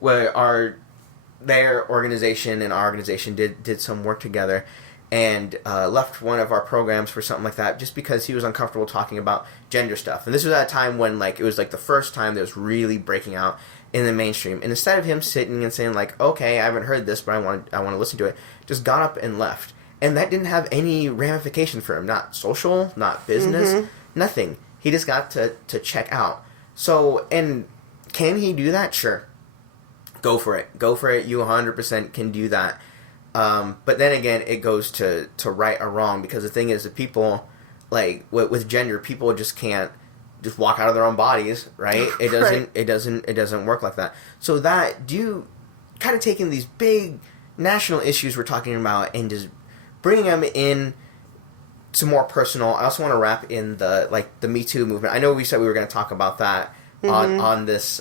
where their organization and our organization did some work together, and left one of our programs for something like that just because he was uncomfortable talking about gender stuff. And this was at a time when it was the first time that was really breaking out in the mainstream. And instead of him sitting and saying okay, I haven't heard this, but I want to listen to it, just got up and left. And that didn't have any ramification for him. Not social, not business, nothing. He just got to check out. So, and can he do that? Sure. Go for it. You 100% can do that. But then again, it goes to right or wrong, because the thing is that people, with gender, people just can't just walk out of their own bodies, right? It doesn't work like that. So kind of taking these big national issues we're talking about and just bringing them in to more personal. I also want to wrap in the Me Too movement. I know we said we were going to talk about that on this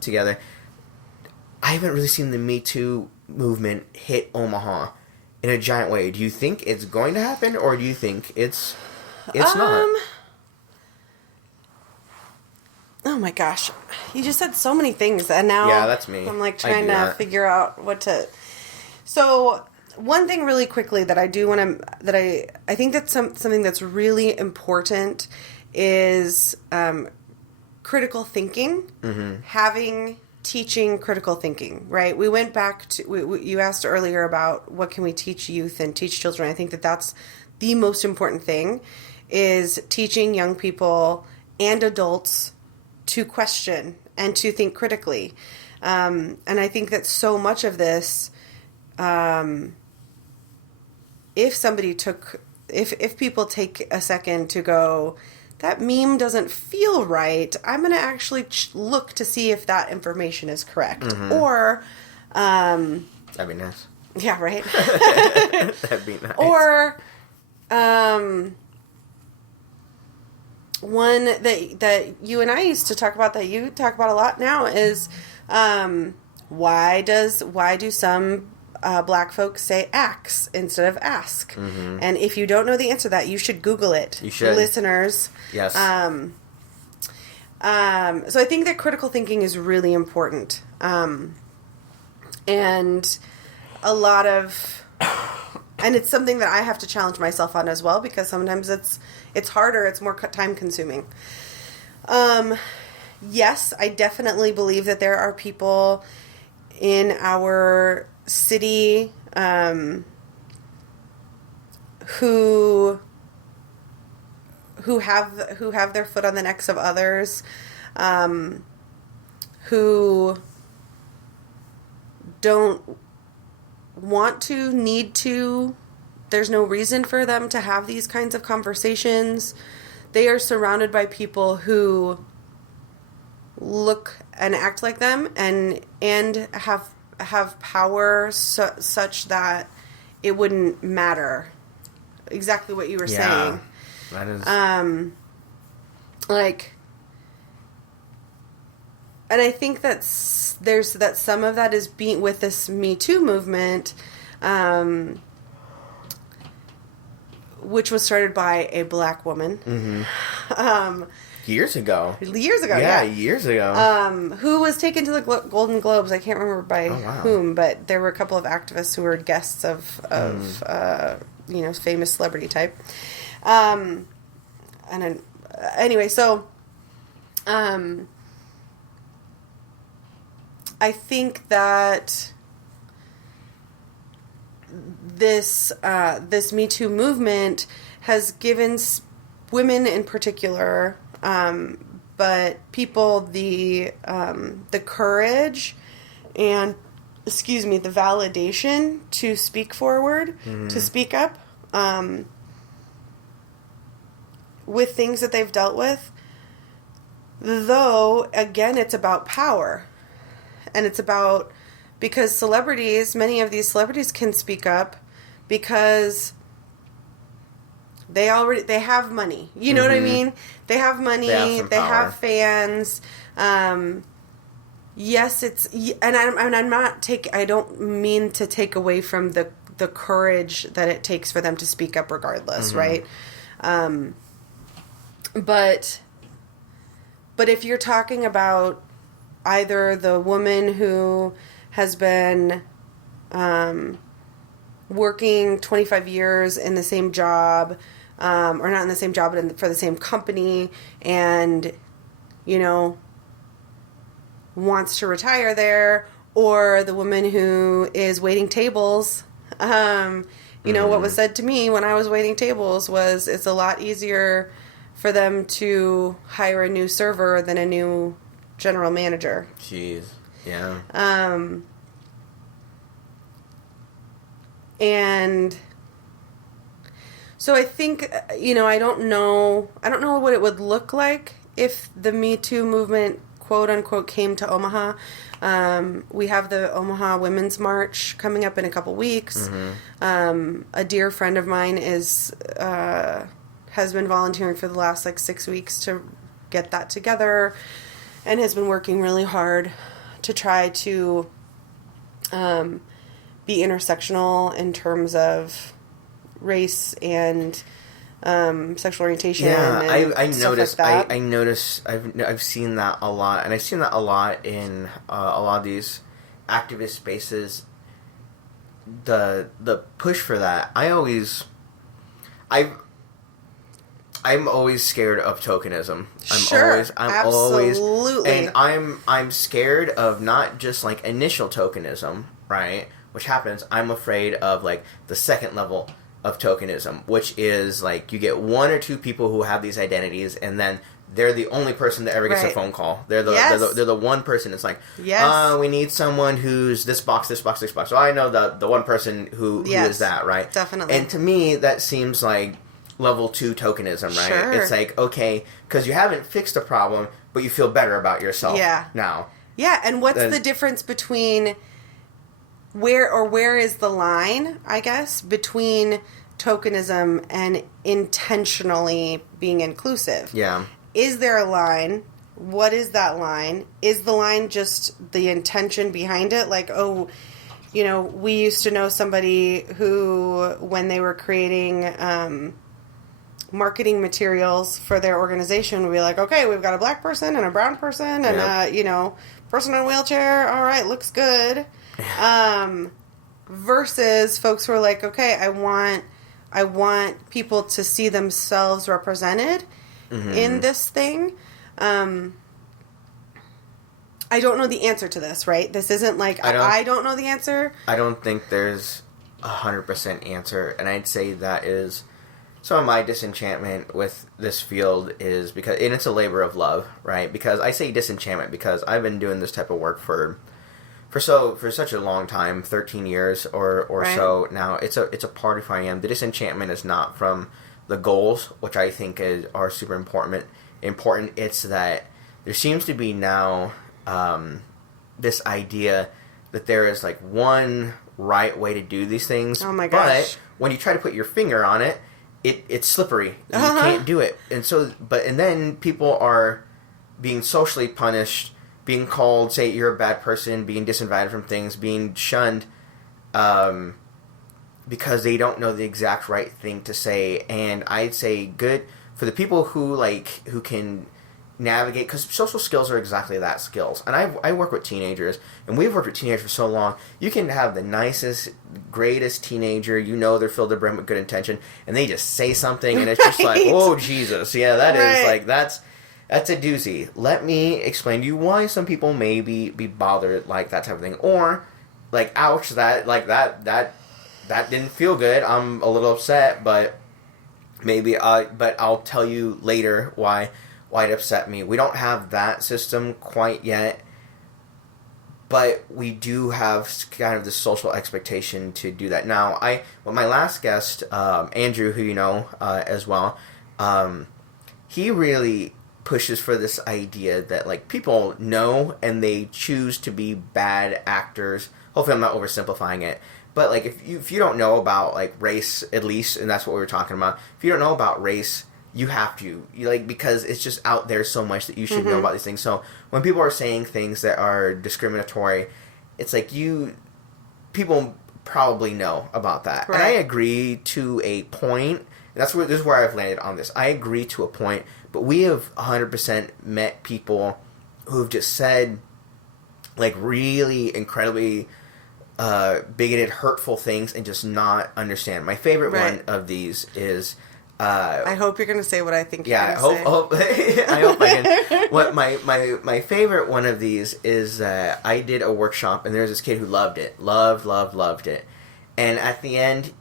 together. I haven't really seen the Me Too movement hit Omaha. in a giant way. Do you think it's going to happen, or do you think it's not? Oh my gosh, you just said so many things, and now that's me. I'm like trying to figure out what to. So one thing really quickly that I do want to I think that's something that's really important is critical thinking, teaching critical thinking, right? We went back to, you asked earlier about what can we teach youth and teach children. I think that that's the most important thing, is teaching young people and adults to question and to think critically. And I think that so much of this, if people take a second to go, that meme doesn't feel right, I'm going to actually look to see if that information is correct. Or, that'd be nice. Yeah, right? That'd be nice. Or, one that you and I used to talk about, that you talk about a lot now, is why do some black folks say ax instead of ask? And if you don't know the answer to that, you should Google it. You should. Listeners. Yes. So I think that critical thinking is really important. And a lot of... And it's something that I have to challenge myself on as well, because sometimes it's harder, it's more time consuming. Yes, I definitely believe that there are people in our city who have their foot on the necks of others, who don't want to, need to. There's no reason for them to have these kinds of conversations. They are surrounded by people who look and act like them and have power such that it wouldn't matter. Exactly what you were saying. That is... and I think that some of that is being with this Me Too movement, which was started by a black woman. Years ago. Yeah. Years ago. Who was taken to the Golden Globes. I can't remember by whom, but there were a couple of activists who were guests of famous celebrity type. Anyway, so I think that this Me Too movement has given women in particular, but people the courage and the validation to speak forward, to speak up with things that they've dealt with. Though again, it's about power. And it's about, because many of these celebrities can speak up because they have money. You know what I mean? They have money. They have fans. Yes, I don't mean to take away from the courage that it takes for them to speak up regardless, right? But if you're talking about either the woman who has been working 25 years in the same job, or not in the same job, but for the same company, and, wants to retire there, or the woman who is waiting tables. What was said to me when I was waiting tables was, it's a lot easier for them to hire a new server than a new general manager. Jeez. Yeah. And so I think, I don't know what it would look like if the Me Too movement, quote unquote, came to Omaha. We have the Omaha Women's March coming up in a couple weeks. A dear friend of mine has been volunteering for the last 6 weeks to get that together, and has been working really hard to try to be intersectional in terms of race and sexual orientation. Yeah, and I stuff noticed. like that. I noticed. I've seen that a lot, and I've seen that a lot in a lot of these activist spaces. The push for that. I'm always scared of tokenism. I'm absolutely. always, and I'm scared of not just like initial tokenism, right? Which happens. I'm afraid of like the second level of tokenism, which is like you get one or two people who have these identities, and then they're the only person that ever gets a phone call. They're the one person. It's like, we need someone who's this box, this box, this box. So I know the one person who is that, right? Definitely. And to me, that seems like level 2 tokenism, right? Sure. It's like, okay, because you haven't fixed a problem, but you feel better about yourself now. Yeah, and what's the difference between where is the line, I guess, between tokenism and intentionally being inclusive? Yeah. Is there a line? What is that line? Is the line just the intention behind it? Like, we used to know somebody who, when they were creating marketing materials for their organization, would be like, okay, we've got a black person and a brown person and a, person in a wheelchair. All right, looks good. Versus folks who are like, okay, I want people to see themselves represented in this thing. I don't know the answer to this, right? This isn't like, I don't know the answer. I don't think there's 100% answer, and I'd say that is some of my disenchantment with this field is because, and it's a labor of love, right? Because I say disenchantment because I've been doing this type of work for such a long time, 13 years or so now. It's a part of who I am. The disenchantment is not from the goals, which I think are super important. It's that there seems to be now this idea that there is like one right way to do these things. Oh my gosh. But when you try to put your finger on it, it's slippery. You can't do it. And then people are being socially punished, being called, say you're a bad person, being disinvited from things, being shunned, because they don't know the exact right thing to say. And I'd say good for the people who can navigate, because social skills are exactly that, skills. And I work with teenagers, and we've worked with teenagers for so long. You can have the nicest, greatest teenager, they're filled to the brim with good intention, and they just say something, and it's just like, oh, Jesus. Yeah, that is like, that's a doozy. Let me explain to you why some people may be bothered like that type of thing. Or, like, ouch, that didn't feel good. I'm a little upset, but I'll tell you later why it upset me. We don't have that system quite yet, but we do have kind of the social expectation to do that. Now, my last guest, Andrew, who you know as well, he really pushes for this idea that like people know and they choose to be bad actors. Hopefully I'm not oversimplifying it, but like if you don't know about like race, at least, and that's what we were talking about, if you don't know about race, you have to, because it's just out there so much that you should know about these things. So when people are saying things that are discriminatory, it's like people probably know about that. Right. And I agree to a point. This is where I've landed on this. I agree to a point, but we have 100% met people who've just said like really incredibly bigoted, hurtful things and just not understand. My favorite one of these is... I hope you're going to say what I think you're going to say. I hope I can. What my favorite one of these is I did a workshop, and there was this kid who loved it. Loved it. And at the end,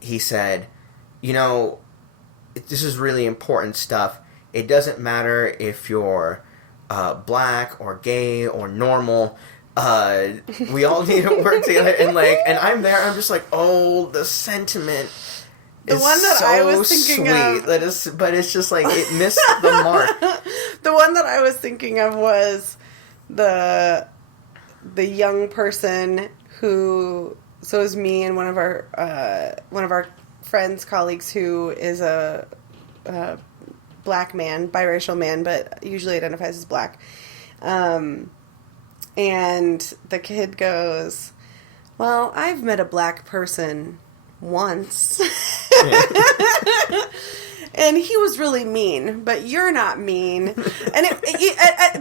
he said, this is really important stuff. It doesn't matter if you're black or gay or normal. We all need to work together. And I'm there. I'm just like, oh, the sentiment. The one that I was thinking of... but it's just like, it missed the mark. The one that I was thinking of was the young person who... So it was me and one of our friends, colleagues, who is a black man, biracial man, but usually identifies as black. And the kid goes... Well, I've met a black person once. And he was really mean, but you're not mean. And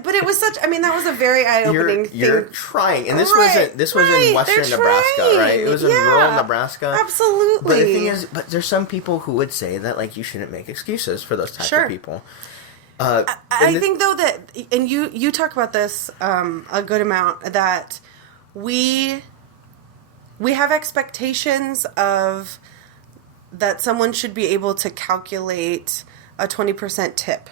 but it was such, I mean, that was a very eye-opening thing. You're trying. And this was in western Nebraska, right? It was in rural Nebraska. Absolutely. But the thing is, there's some people who would say that, like, you shouldn't make excuses for those types of people. I think, though, that, and you talk about this a good amount, that we have expectations of that someone should be able to calculate a 20% tip,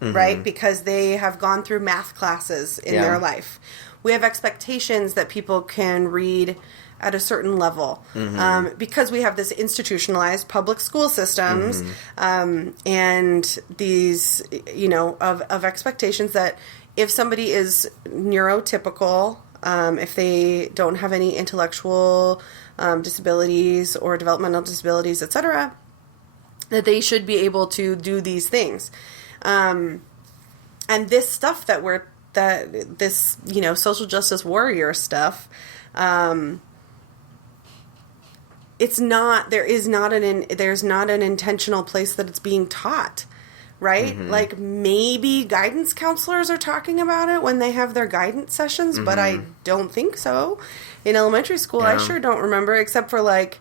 right? Because they have gone through math classes in their life. We have expectations that people can read at a certain level because we have this institutionalized public school systems and these, of expectations that if somebody is neurotypical, if they don't have any intellectual disabilities or developmental disabilities, etc., that they should be able to do these things. And this stuff this social justice warrior stuff, there's not an intentional place that it's being taught. Right? Like, maybe guidance counselors are talking about it when they have their guidance sessions, but I don't think so. In elementary school, I sure don't remember, except for, like,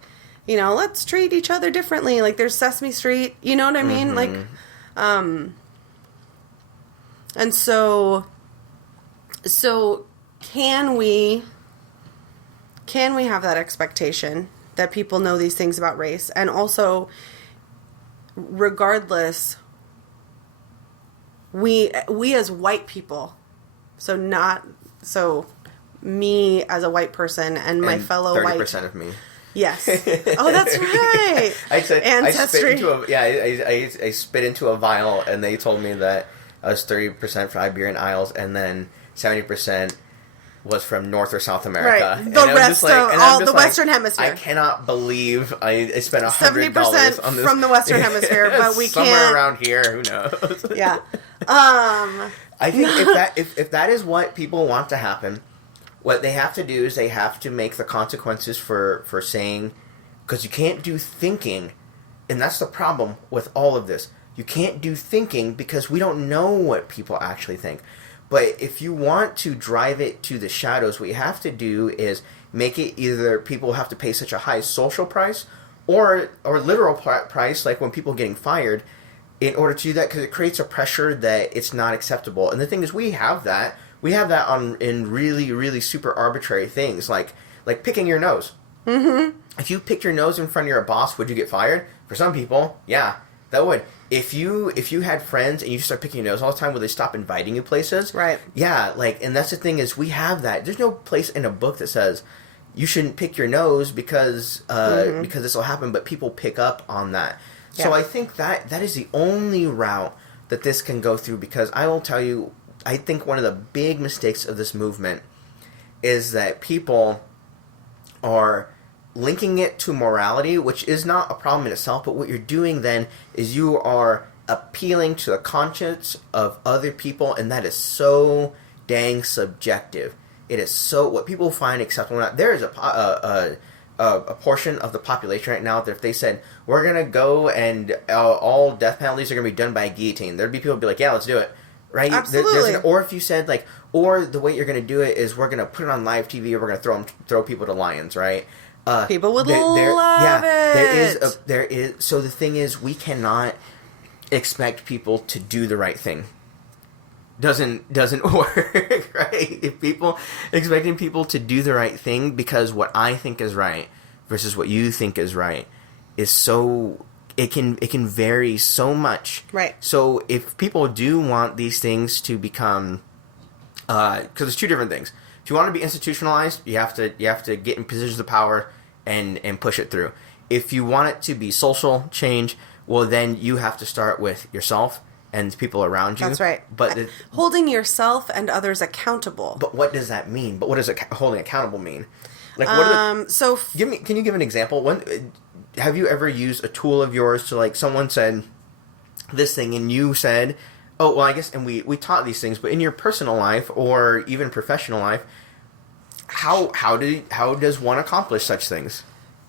let's treat each other differently. Like, there's Sesame Street, you know what I mean? Like, and so can we have that expectation that people know these things about race? And also, regardless, we as white people, so me as a white person and my fellow 30% white 30% of me. Yes. Oh, that's right. Ancestry. I spit into a vial, and they told me that I was 30% from Iberian Isles, and then 70% was from North or South America. Right. The rest of all the Western Hemisphere. I cannot believe I spent $100 on this. From the Western Hemisphere, but we can't. Somewhere around here, who knows? Yeah. I think if that is what people want to happen, what they have to do is they have to make the consequences for saying, because you can't do thinking, and that's the problem with all of this. You can't do thinking because we don't know what people actually think. But if you want to drive it to the shadows, what you have to do is make it either people have to pay such a high social price or literal price, like when people are getting fired, in order to do that, because it creates a pressure that it's not acceptable. And the thing is, we have that. We have that in really, really super arbitrary things, like picking your nose. Mm-hmm. If you picked your nose in front of your boss, would you get fired? For some people, yeah, that would. If you had friends and you start picking your nose all the time, will they stop inviting you places? Right. Yeah, and that's the thing is, we have that. There's no place in a book that says you shouldn't pick your nose because this will happen, but people pick up on that. Yeah. So I think that is the only route that this can go through, because I will tell you, I think one of the big mistakes of this movement is that people are linking it to morality, which is not a problem in itself, but what you're doing then is you are appealing to the conscience of other people, and that is so dang subjective. It is so, what people find acceptable or not. There is a portion of the population right now that if they said, we're going to go and all death penalties are going to be done by a guillotine, there'd be people who'd be like, yeah, let's do it. Right? Absolutely. Or if you said, like, or the way you're going to do it is we're going to put it on live TV, or we're going to throw people to lions, right? People would love it. There is. So the thing is, we cannot expect people to do the right thing. Doesn't work, right? If expecting people to do the right thing because what I think is right versus what you think is right is so, it can vary so much. Right. So if people do want these things to become, because there's two different things. If you want to be institutionalized, you have to get in positions of power and push it through. If you want it to be social change, well, then you have to start with yourself and people around you. That's right. But holding yourself and others accountable. But what does that mean? But what does holding accountable mean? Like, what can you give an example? Have you ever used a tool of yours to, like, someone said this thing and you said, oh, well, I guess, and we taught these things, but in your personal life or even professional life, how does one accomplish such things?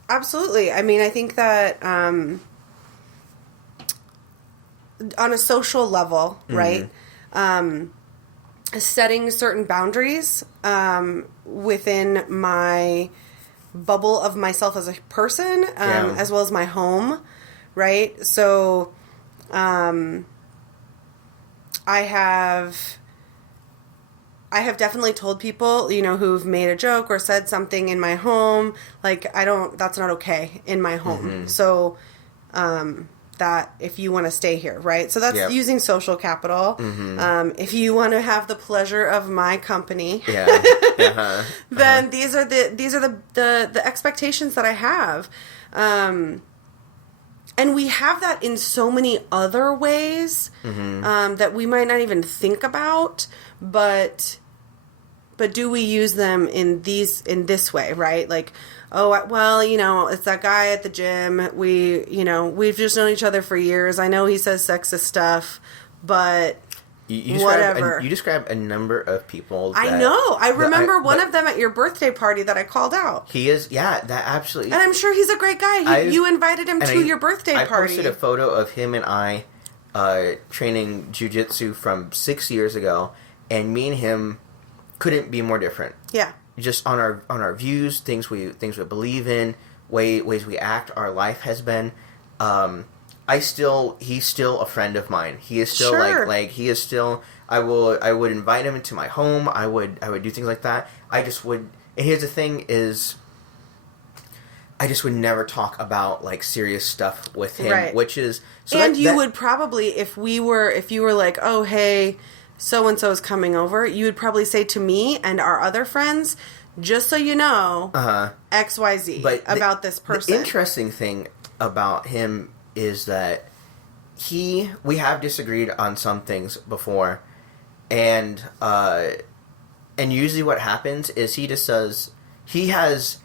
Absolutely. I mean, I think that on a social level, right, setting certain boundaries within my bubble of myself as a person, as well as my home, right? So I have definitely told people, who've made a joke or said something in my home, like, that's not okay in my home. So, that if you want to stay here, right? So that's using social capital. If you want to have the pleasure of my company, then these are the expectations that I have. And we have that in so many other ways, that we might not even think about, but do we use them in this way, right? Like, oh, well, it's that guy at the gym. We've just known each other for years. I know he says sexist stuff, but whatever. You describe a number of people. I know. I remember one of them at your birthday party that I called out. He is, that absolutely. And I'm sure he's a great guy. You invited him to your birthday party. I posted a photo of him and I training jiu-jitsu from 6 years ago, and me and him couldn't be more different. Yeah. Just on our views, things we believe in, ways we act, our life has been. He's still a friend of mine. He is still like he is still. I would invite him into my home. I would do things like that. I just would. And here's the thing: is I just would never talk about like serious stuff with him, which is. So and you would probably if you were like, oh hey, so and so is coming over, you would probably say to me and our other friends, just so you know, XYZ about this person. The interesting thing about him is that we have disagreed on some things before, and usually what happens is he just does. He has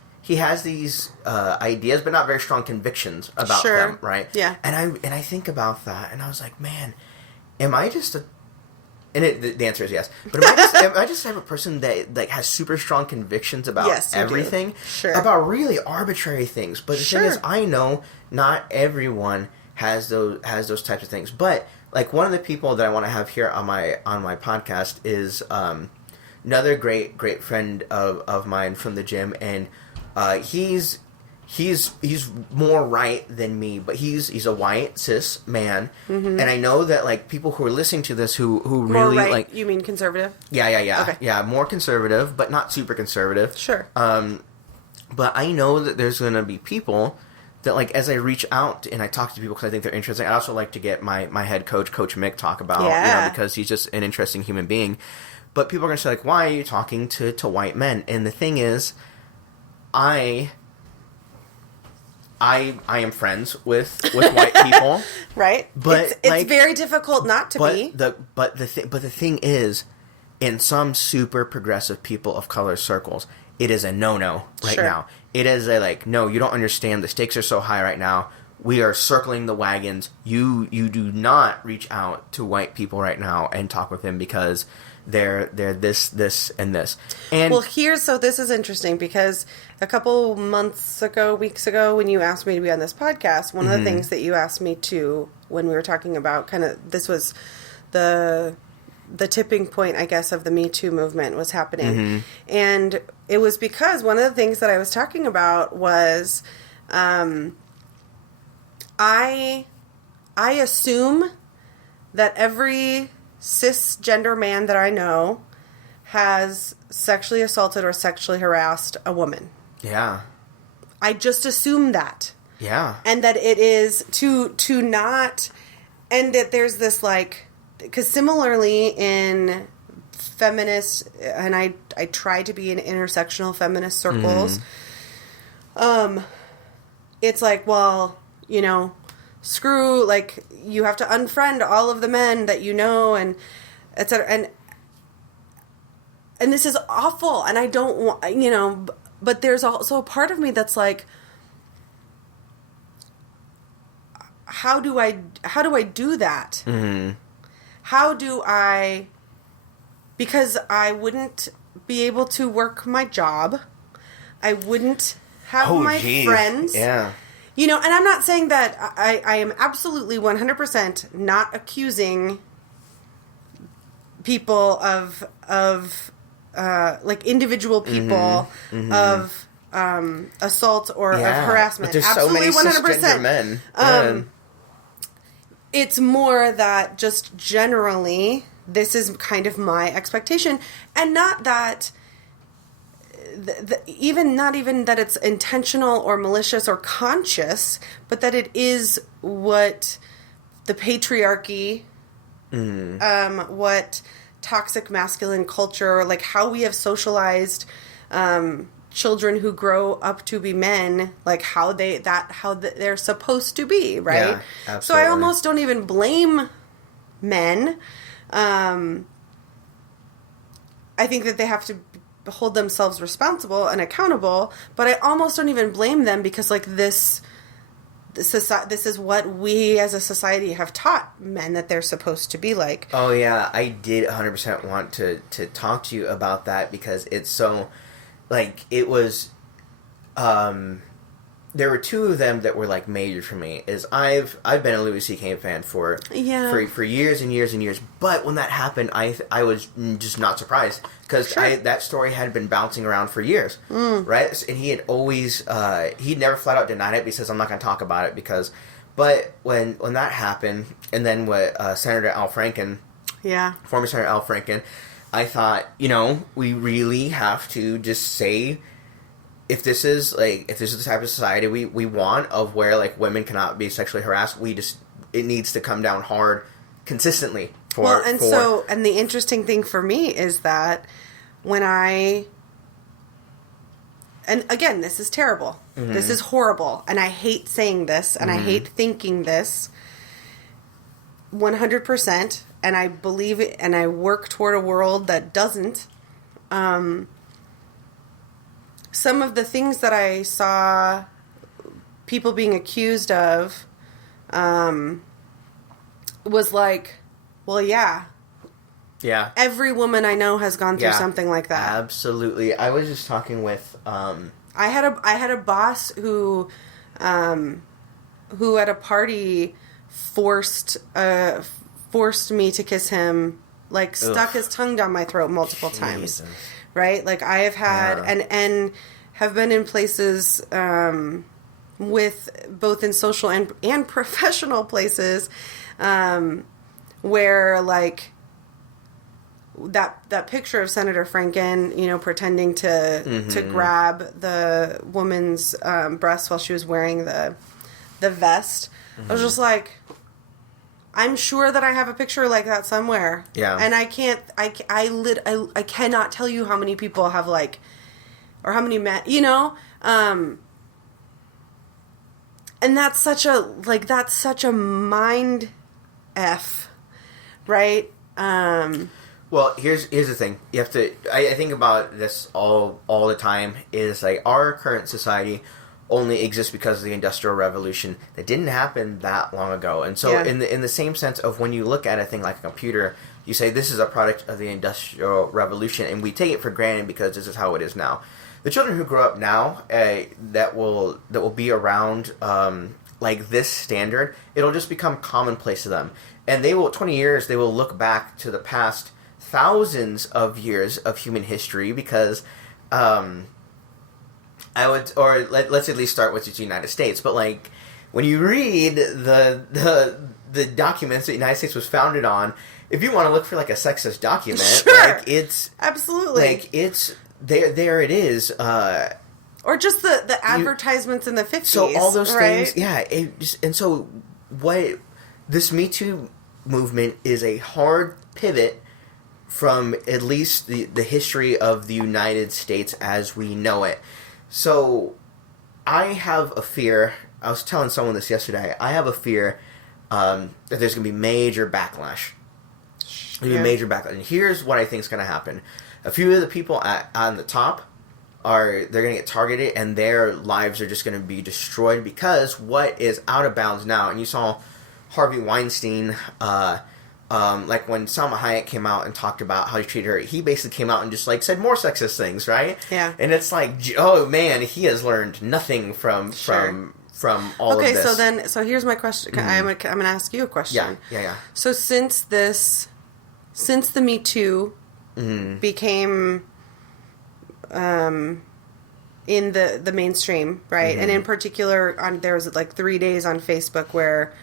these ideas, but not very strong convictions about them, right? Yeah. And I think about that, and I was like, man, am I just a... And the answer is yes. But am I just the type of person that like has super strong convictions about everything? Sure. About really arbitrary things. But the thing is, I know not everyone has those types of things. But like one of the people that I want to have here on my podcast is another great friend of mine from the gym, and he's more right than me, but he's a white cis man, and I know that like people who are listening to this who really more right, like, you mean conservative? Yeah. Okay. Yeah, more conservative, but not super conservative. Sure. But I know that there's gonna be people that like as I reach out and I talk to people because I think they're interesting. I also like to get my head coach Mick talk about because he's just an interesting human being. But people are gonna say like, why are you talking to white men? And the thing is, I am friends with white people, right? But it's very difficult not to be. But the thing is, in some super progressive people of color circles, it is a no right now. It is a like, no, you don't understand. The stakes are so high right now. We are circling the wagons. You do not reach out to white people right now and talk with them because they're this and this. And well, this is interesting because a couple weeks ago, when you asked me to be on this podcast, one of the things that you asked me to, when we were talking about this was the tipping point, I guess, of the Me Too movement was happening. And it was because one of the things that I was talking about was, I assume that every cisgender man that I know has sexually assaulted or sexually harassed a woman. Yeah. I just assume that. Yeah. And that it is to not, and that there's this like, because similarly in feminist, and I try to be in intersectional feminist circles, it's like, well, screw, like, you have to unfriend all of the men that you know, and et cetera. And this is awful, and I don't want, but there's also a part of me that's like, how do I do that? How do I, because I wouldn't, be able to work my job. I wouldn't have Geez. friends. Yeah. You know, and I'm not saying that I am absolutely 100% not accusing people of like individual people of assault or of harassment. But there's absolutely so many cisgender men. It's more that just generally this is kind of my expectation, and not that not even that it's intentional or malicious or conscious, but that it is what the patriarchy, what toxic masculine culture, like how we have socialized children who grow up to be men, like how they're supposed to be, right? Yeah, absolutely. So I almost don't even blame men. I think that they have to hold themselves responsible and accountable, but I almost don't even blame them, because like this is what we as a society have taught men that they're supposed to be like. Oh yeah, I did 100% want to talk to you about that, because it's so, like, it was, there were two of them that were like major for me. Is I've been a Louis C.K. fan for years and years and years, but when that happened, I was just not surprised, because that story had been bouncing around for years, right? And he had always he'd never flat out denied it, but he says, I'm not going to talk about it because. But when that happened, and then what Senator Al Franken, former Senator Al Franken, I thought, we really have to just say, if this is the type of society we want, of where like women cannot be sexually harassed, it needs to come down hard consistently. And the interesting thing for me is that and again, this is terrible. Mm-hmm. This is horrible, and I hate saying this, and I hate thinking this 100%, and I believe it, and I work toward a world that doesn't. Some of the things that I saw people being accused of was like, well, yeah. Yeah. Every woman I know has gone through something like that. Absolutely. I was just talking with I had a boss who at a party forced me to kiss him, like stuck his tongue down my throat multiple times. Right? Like I have had and have been in places with both in social and professional places where like that picture of Senator Franken, pretending to grab the woman's breast while she was wearing the vest. I was just like, I'm sure that I have a picture like that somewhere. Yeah. And I cannot tell you how many people have like, or how many men, and that's such a mind F, right? Well, here's the thing. You have to. I think about this all the time. Is like our current society only exists because of the Industrial Revolution. That didn't happen that long ago. And so, in the same sense of when you look at a thing like a computer, you say this is a product of the Industrial Revolution, and we take it for granted because this is how it is now. The children who grow up now, that will be around like this standard, it'll just become commonplace to them, and 20 years they will look back to the past thousands of years of human history, because let's at least start with the United States. But like when you read the documents that the United States was founded on, if you want to look for like a sexist document, like it's absolutely like it's there it is. Or just the advertisements in the 50s. So all those right? things, and so what this Me Too movement is a hard pivot from at least the history of the United States as we know it. So I have a fear, I was telling someone this yesterday, I have a fear that there's going to be major backlash. There's going to be major backlash. And here's what I think is going to happen. A few of the people on the top they're going to get targeted, and their lives are just going to be destroyed, because what is out of bounds now, and you saw Harvey Weinstein like when Salma Hayek came out and talked about how he treated her, he basically came out and just like said more sexist things, right? Yeah. And it's like, oh man, he has learned nothing from all of this. Okay, so here's my question. I'm gonna ask you a question. Yeah. So since the Me Too became in the mainstream, right? And in particular, there was like 3 days on Facebook where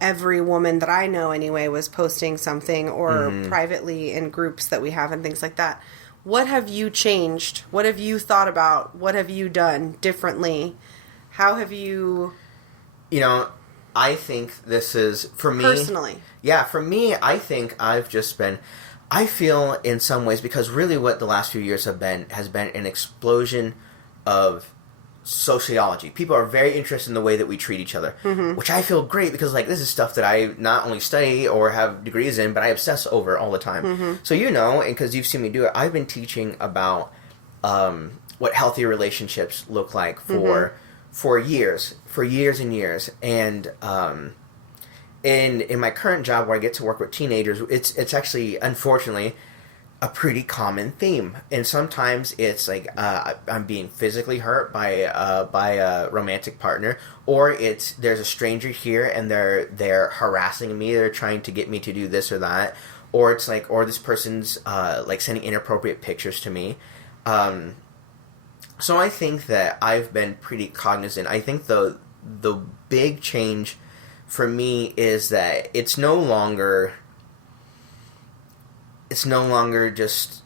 every woman that I know anyway was posting something or privately in groups that we have and things like that. What have you changed? What have you thought about? What have you done differently? How have you... You know, I think this is, for me... Personally. Yeah, for me, I think I've just been... I feel in some ways, because really what the last few years has been an explosion of sociology. People are very interested in the way that we treat each other, which I feel great because like this is stuff that I not only study or have degrees in, but I obsess over all the time. So and because you've seen me do it, I've been teaching about what healthy relationships look like for years and years. And in my current job where I get to work with teenagers, it's actually, unfortunately, a pretty common theme. And sometimes it's like I'm being physically hurt by a romantic partner, or there's a stranger here and they're harassing me, they're trying to get me to do this or that, or it's like, or this person's like sending inappropriate pictures to me. So I think that I've been pretty cognizant. I think the big change for me is that it's no longer just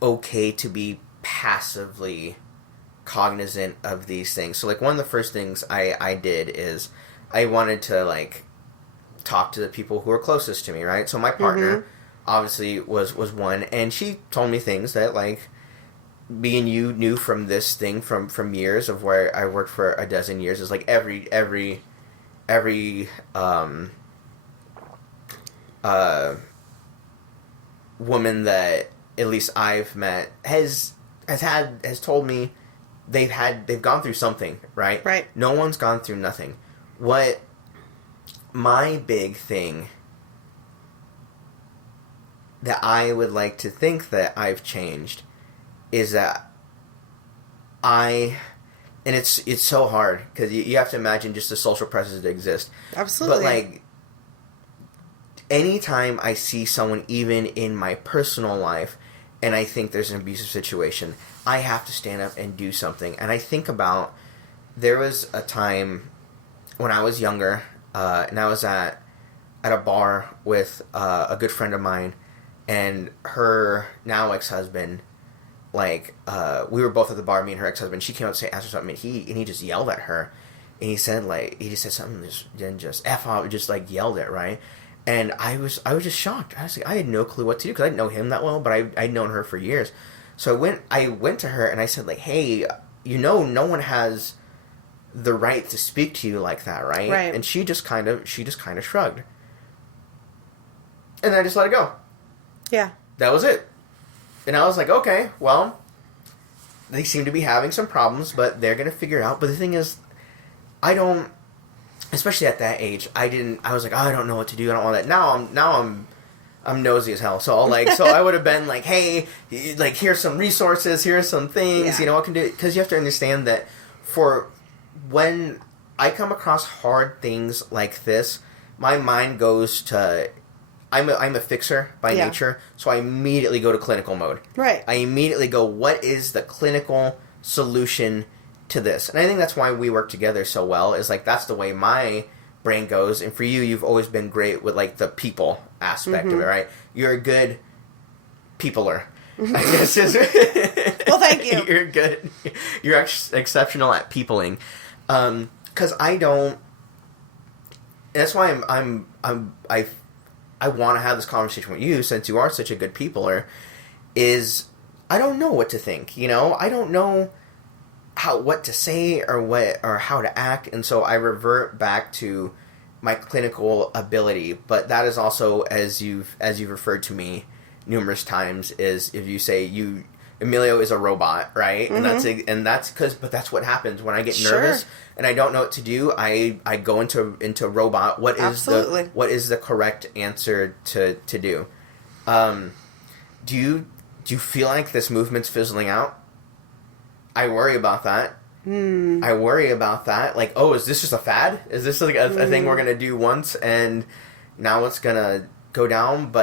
okay to be passively cognizant of these things. So like one of the first things I did is I wanted to like talk to the people who are closest to me, right? So my partner obviously was one, and she told me things that like me and you knew from this thing from years of where I worked for a dozen years, is like every woman that at least I've met has told me they've gone through something, right? Right. No one's gone through nothing. What my big thing that I would like to think that I've changed is that and it's so hard because you have to imagine just the social pressures that exist. Absolutely. But like, anytime I see someone, even in my personal life, and I think there's an abusive situation, I have to stand up and do something. And I think about, there was a time when I was younger, and I was at a bar with a good friend of mine, and her now ex-husband, like, we were both at the bar, me and her ex-husband. She came up to ask her something, and he just yelled at her. And he said something, then just F off, just like yelled it, right? And I was just shocked. I was like, I had no clue what to do because I didn't know him that well, but I'd known her for years. So I went to her and I said like, hey, no one has the right to speak to you like that, right? Right. And she just kind of shrugged. And then I just let it go. Yeah. That was it. And I was like, okay, well, they seem to be having some problems, but they're going to figure it out. But the thing is, especially at that age, I was like, oh, I don't know what to do. I don't want that. Now I'm nosy as hell. So I would have been like, hey, like, here's some resources, here's some things, I can do it. Because you have to understand that for when I come across hard things like this, my mind goes to, I'm a fixer by nature, so I immediately go to clinical mode. Right. I immediately go, what is the clinical solution to this? And I think that's why we work together so well, is like, that's the way my brain goes. And for you, you've always been great with like the people aspect of it, right? You're a good peopler, I guess. Well, thank you. You're good. You're exceptional at peopling. Because I don't. That's why I want to have this conversation with you, since you are such a good peopler. Is I don't know what to think. I don't know what to say or how to act, and so I revert back to my clinical ability. But that is also, as you've referred to me numerous times, is if you say Emilio is a robot, right? Mm-hmm. And that's but that's what happens when I get nervous and I don't know what to do. I go into robot. What is the correct answer to do? Do you feel like this movement's fizzling out? I worry about that. I worry about that. Like, oh, is this just a fad? Is this like a thing we're gonna do once and now it's gonna go down?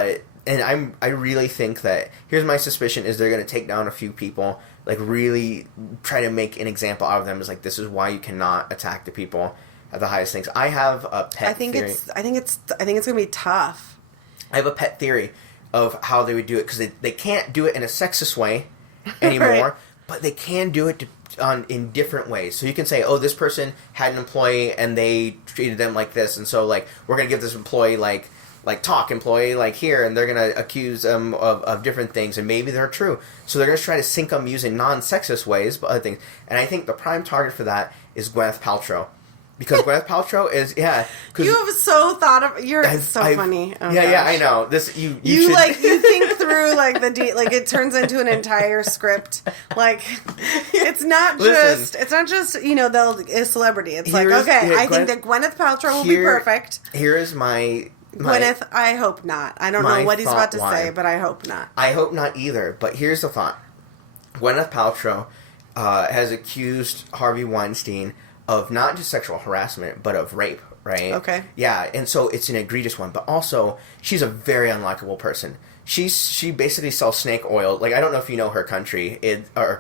And I really think that, here's my suspicion, is they're gonna take down a few people, like really try to make an example out of them. Is like, this is why you cannot attack the people at the highest things. I have a pet theory. I think it's gonna be tough. I have a pet theory of how they would do it, because they can't do it in a sexist way anymore, right. But they can do it in different ways. So you can say, oh, this person had an employee and they treated them like this, and so like we're gonna give this employee like talk employee like here, and they're gonna accuse them of different things, and maybe they're true. So they're gonna try to sink them using non-sexist ways, but other things. And I think the prime target for that is Gwyneth Paltrow. Because Gwyneth Paltrow is, you have so thought of, funny. Oh, yeah, I know. This, you should. Like, you think through, like, it turns into an entire script. Like, it's not just, a celebrity. It's like, okay, I think that Gwyneth Paltrow will be perfect. Here is my Gwyneth, I hope not. I don't know what he's about to say, but I hope not. I hope not either, but here's the thought. Gwyneth Paltrow has accused Harvey Weinstein of not just sexual harassment, but of rape, right? Okay. Yeah, and so it's an egregious one, but also, she's a very unlikable person. She basically sells snake oil. Like, I don't know if you know her company. Her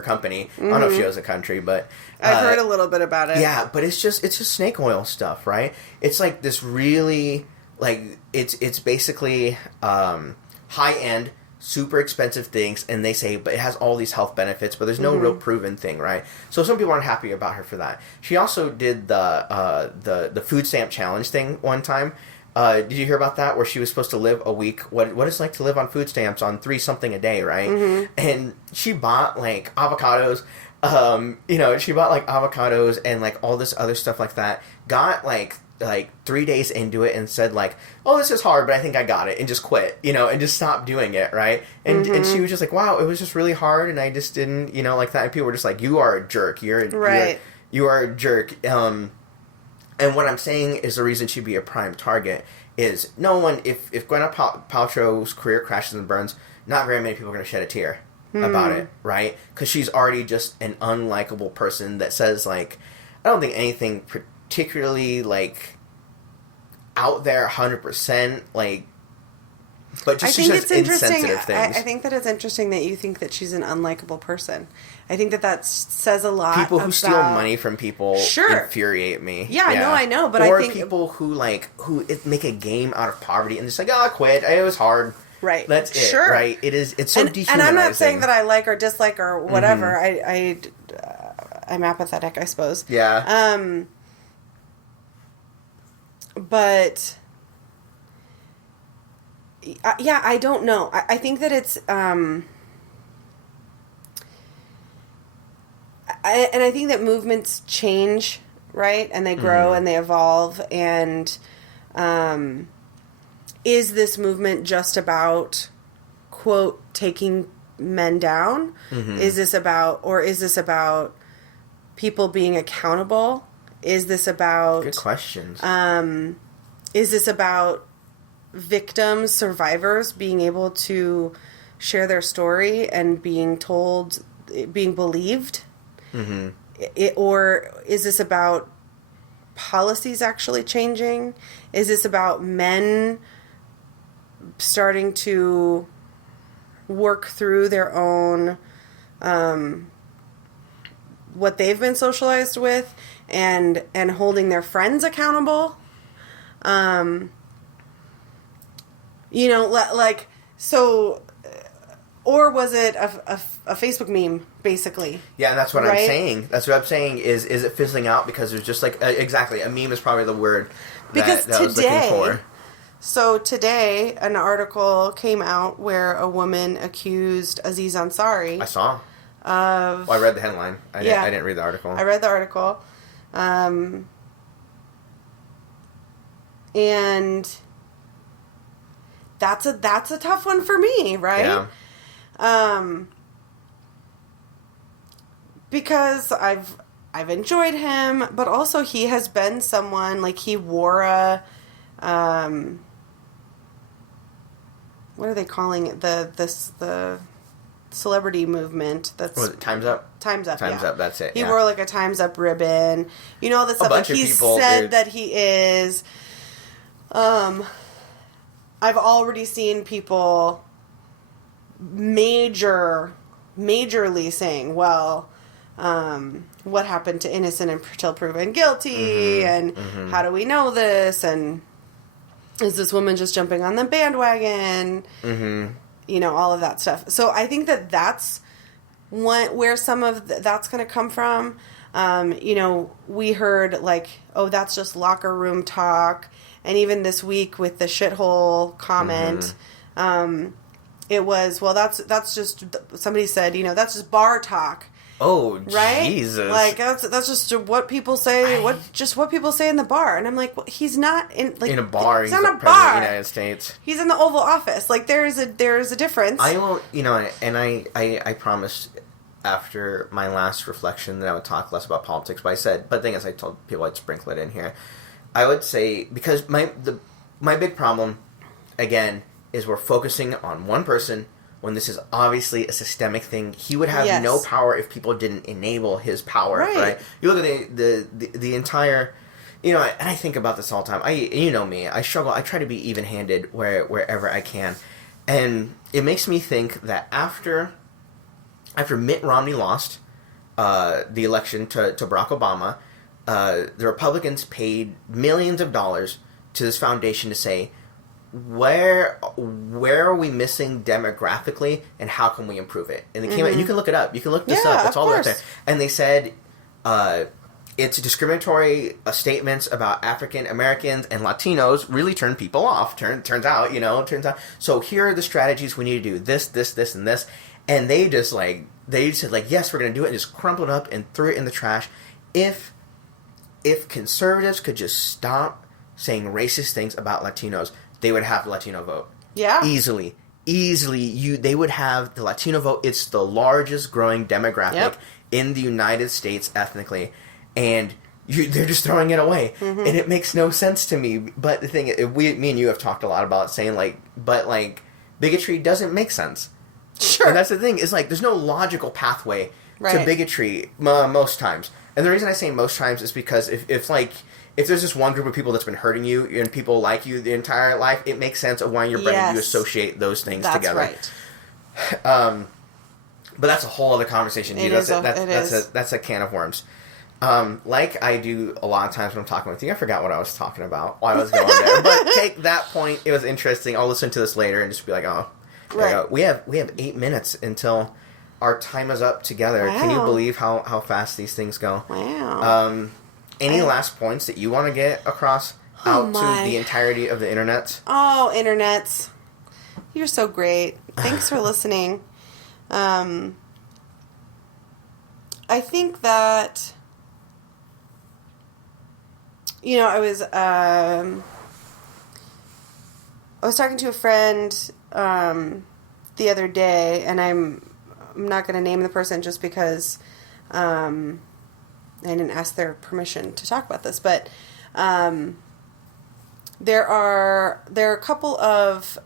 company. Mm-hmm. I don't know if she has a country, but I've heard a little bit about it. Yeah, but it's just snake oil stuff, right? It's like this really, like, it's basically high-end, super expensive things, and they say, but it has all these health benefits, but there's no real proven thing, right? So some people aren't happy about her for that. She also did the food stamp challenge thing one time. Did you hear about that? Where she was supposed to live a week, what it's like to live on food stamps on $3 a day, right? Mm-hmm. And she bought like avocados. She bought like avocados and like all this other stuff like that. Got like 3 days into it and said like, oh, this is hard, but I think I got it, and just quit, and just stopped doing it, right? And and she was just like, wow, it was just really hard, and I just didn't, like that. And people were just like, you are a jerk. You are a jerk. And what I'm saying is the reason she'd be a prime target is no one, if Gwyneth Paltrow's career crashes and burns, not very many people are going to shed a tear about it, right? Because she's already just an unlikable person that says like, I don't think anything particularly like out there 100% like, but just she says insensitive things. I think that it's interesting that you think that she's an unlikable person. I think that says a lot. People who steal money from people infuriate me. Yeah, I know, but or I think people who make a game out of poverty and just like, oh, I quit. It was hard. Right. That's it. Sure. Right. It's so dehumanizing. And I'm not saying that I like or dislike or whatever. Mm-hmm. I'm apathetic, I suppose. Yeah. But I don't know. I think that it's I think that movements change, right? And they grow and they evolve. And is this movement just about, quote, taking men down? Mm-hmm. Is this about people being accountable? Is this about... Good questions. Is this about victims, survivors being able to share their story and being believed? Mm-hmm. Or is this about policies actually changing? Is this about men starting to work through their own, what they've been socialized with and holding their friends accountable? Or was it a Facebook meme, basically? Yeah, that's what I'm saying. That's what I'm saying is it fizzling out because there's just like, exactly, a meme is probably the word that I was looking for. So today, an article came out where a woman accused Aziz Ansari. I saw. I read the headline. I didn't read the article. I read the article. And that's a tough one for me, right? Yeah. because I've enjoyed him, but also he has been someone, like, he wore a, what are they calling it? The celebrity movement that's... Was it Time's Up? Time's Up, Time's Up, that's it, He wore, like, a Time's Up ribbon. You know, all this stuff. Bunch like, of he people, said dude. that he is... I've already seen people majorly saying, well, what happened to innocent until proven guilty, and how do we know this, and is this woman just jumping on the bandwagon, you know, all of that stuff. So I think that that's where some of that's going to come from. You know, we heard, like, oh, that's just locker room talk, and even this week with the shithole comment, it was, well, that's just, somebody said, you know, that's just bar talk. Oh, right? Jesus. Like, that's just what people say, what people say in the bar. And I'm like, well, he's not in, like, in a bar. He's not not a president bar. of the United States. He's in the Oval Office. Like, there is a difference. I will, you know, and I promised after my last reflection that I would talk less about politics, but the thing is, I told people I'd sprinkle it in here. I would say, because my big problem, again, is we're focusing on one person when this is obviously a systemic thing. He would have no power if people didn't enable his power, right? You look at the entire, you know, and I think about this all the time. You know me, I struggle. I try to be even-handed wherever I can, and it makes me think that after Mitt Romney lost the election to Barack Obama, the Republicans paid millions of dollars to this foundation to say, where are we missing demographically, and how can we improve it? And they came out, you can look it up. You can look this up. It's all out there. And they said it's discriminatory statements about African Americans and Latinos really turn people off. Turns out. So here are the strategies we need to do. This, and this. And they just said, like, yes, we're going to do it, and just crumpled it up and threw it in the trash. If conservatives could just stop saying racist things about Latinos, they would have the Latino vote. Yeah. Easily. They would have the Latino vote. It's the largest growing demographic in the United States ethnically. And they're just throwing it away. And it makes no sense to me. But the thing is, me and you have talked a lot about saying, like, bigotry doesn't make sense. Sure. And that's the thing. Is, like, there's no logical pathway to bigotry most times. And the reason I say most times is because if there's just one group of people that's been hurting you and people like you the entire life, it makes sense of why in your brain you associate those things together. That's right. But that's a whole other conversation. Dude. That's a can of worms. Like I do a lot of times when I'm talking with you, I forgot what I was talking about, why I was going there. But take that point. It was interesting. I'll listen to this later and just be like, oh, right. We have 8 minutes until our time is up together. Wow. Can you believe how fast these things go? Wow. Any last points that you want to get across out to the entirety of the internet? Oh, internets. You're so great. Thanks for listening. I think that, you know, I was talking to a friend the other day, and I'm not going to name the person just because I didn't ask their permission to talk about this, but there are a couple of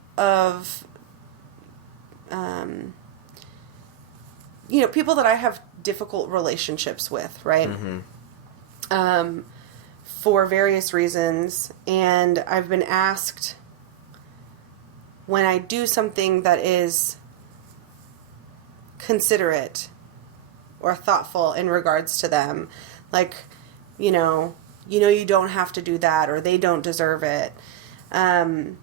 you know, people that I have difficult relationships with, right? For various reasons, and I've been asked when I do something that is considerate or thoughtful in regards to them, like, you know, you don't have to do that, or they don't deserve it. And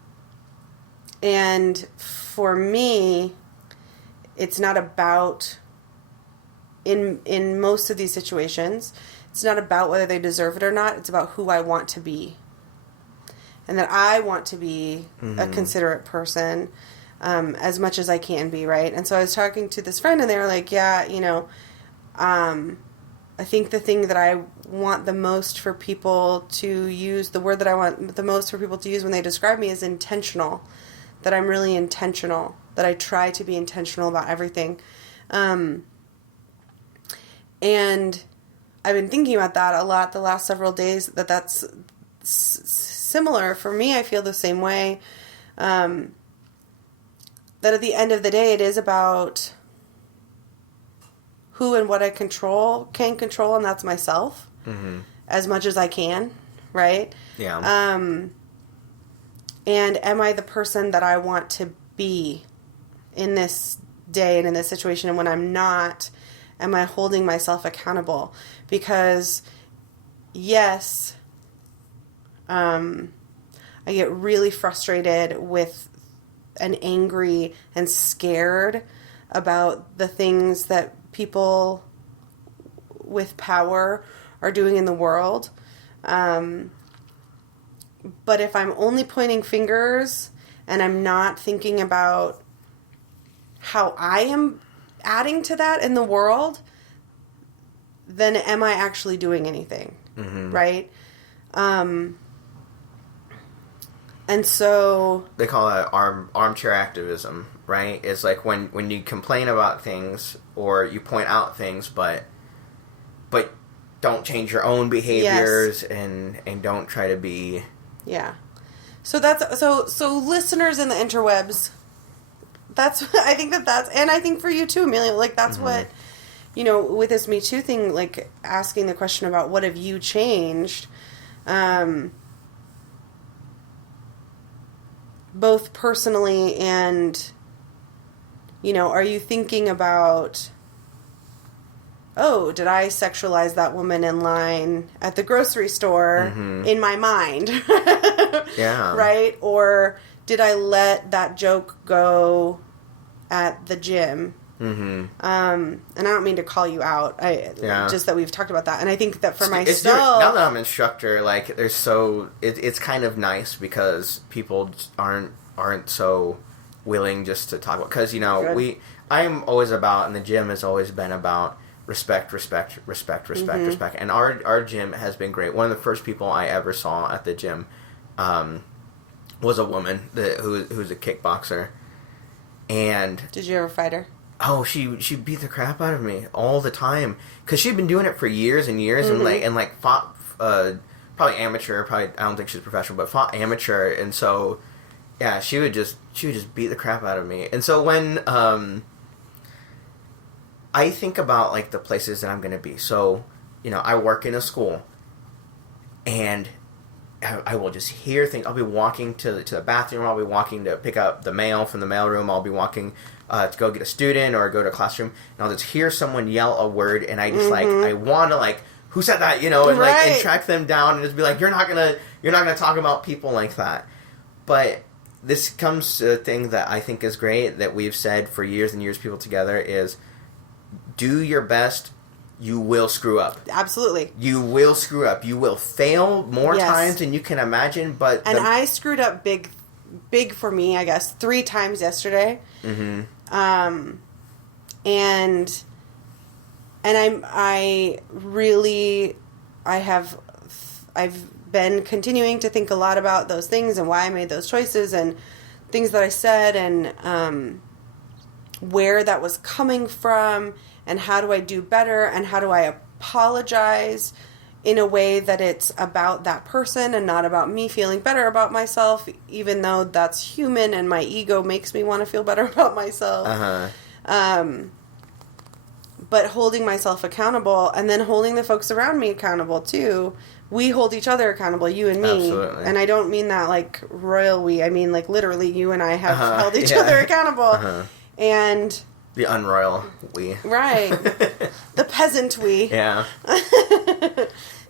for me, it's not about, in most of these situations, it's not about whether they deserve it or not. It's about who I want to be. And that I want to be a considerate person, as much as I can be, right? And so I was talking to this friend, and they were like, yeah, you know, I think the thing that I want the most for people to use, the word that I want the most for people to use when they describe me is intentional. That I'm really intentional. That I try to be intentional about everything. And I've been thinking about that a lot the last several days, that's similar. For me, I feel the same way. That at the end of the day, it is about who and what I can control, and that's myself, as much as I can, right? Yeah. And am I the person that I want to be in this day and in this situation? And when I'm not, am I holding myself accountable? Because, yes, I get really frustrated with and angry and scared about the things that people with power are doing in the world. But if I'm only pointing fingers and I'm not thinking about how I am adding to that in the world, then am I actually doing anything? Right? And so they call it armchair activism, right? It's like when you complain about things or you point out things, but don't change your own behaviors. Yes. and don't try to be. Yeah. So that's so listeners in the interwebs. That's I think that's and I think for you too, Amelia. Like that's what, with this Me Too thing, like asking the question about what have you changed. Both personally and, are you thinking about, oh, did I sexualize that woman in line at the grocery store in my mind? Yeah. Right? Or did I let that joke go at the gym? And I don't mean to call you out. Just that we've talked about that. And I think that for myself... now that I'm an instructor, like, it's kind of nice because people aren't so willing just to talk about... Because, I'm always about, and the gym has always been about respect. And our gym has been great. One of the first people I ever saw at the gym was a woman who's a kickboxer. And... Did you ever fight her? Oh, she beat the crap out of me all the time because she'd been doing it for years and years and fought probably amateur. Probably I don't think she's professional, but fought amateur. And so yeah, she would just beat the crap out of me. And so when I think about like the places that I'm going to be, so I work in a school, and I will just hear things. I'll be walking to the bathroom. I'll be walking to pick up the mail from the mailroom. I'll be walking to go get a student or go to a classroom, and I'll just hear someone yell a word, and I just I want to who said that, and right. and track them down and just be like, you're not gonna talk about people like that. But this comes to a thing that I think is great that we've said for years and years, people together, is do your best. You will screw up. Absolutely. You will screw up. You will fail more times than you can imagine, but... And I screwed up big for me, I guess, 3 times yesterday. And I've been continuing to think a lot about those things and why I made those choices and things that I said and where that was coming from and how do I do better and how do I apologize in a way that it's about that person and not about me feeling better about myself, even though that's human and my ego makes me want to feel better about myself. But holding myself accountable and then holding the folks around me accountable too. We hold each other accountable, you and me. Absolutely. And I don't mean that like royal we. I mean like literally you and I have held each other accountable. And... The unroyal we. Right. The peasant we. Yeah.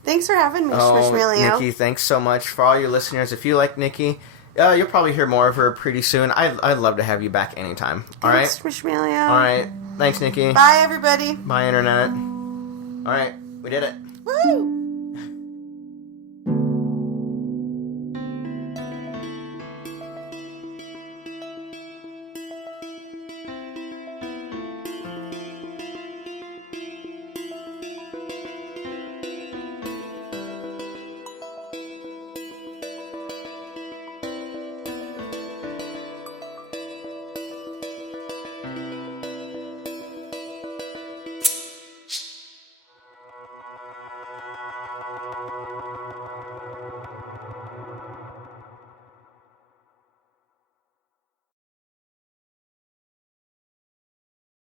Thanks for having me, Shmishmalio. Nikki, thanks so much. For all your listeners, if you like Nikki, you'll probably hear more of her pretty soon. I'd love to have you back anytime. All right? Thanks, Shmishmalio. All right. Thanks, Nikki. Bye, everybody. Bye, Internet. All right. We did it. Woo!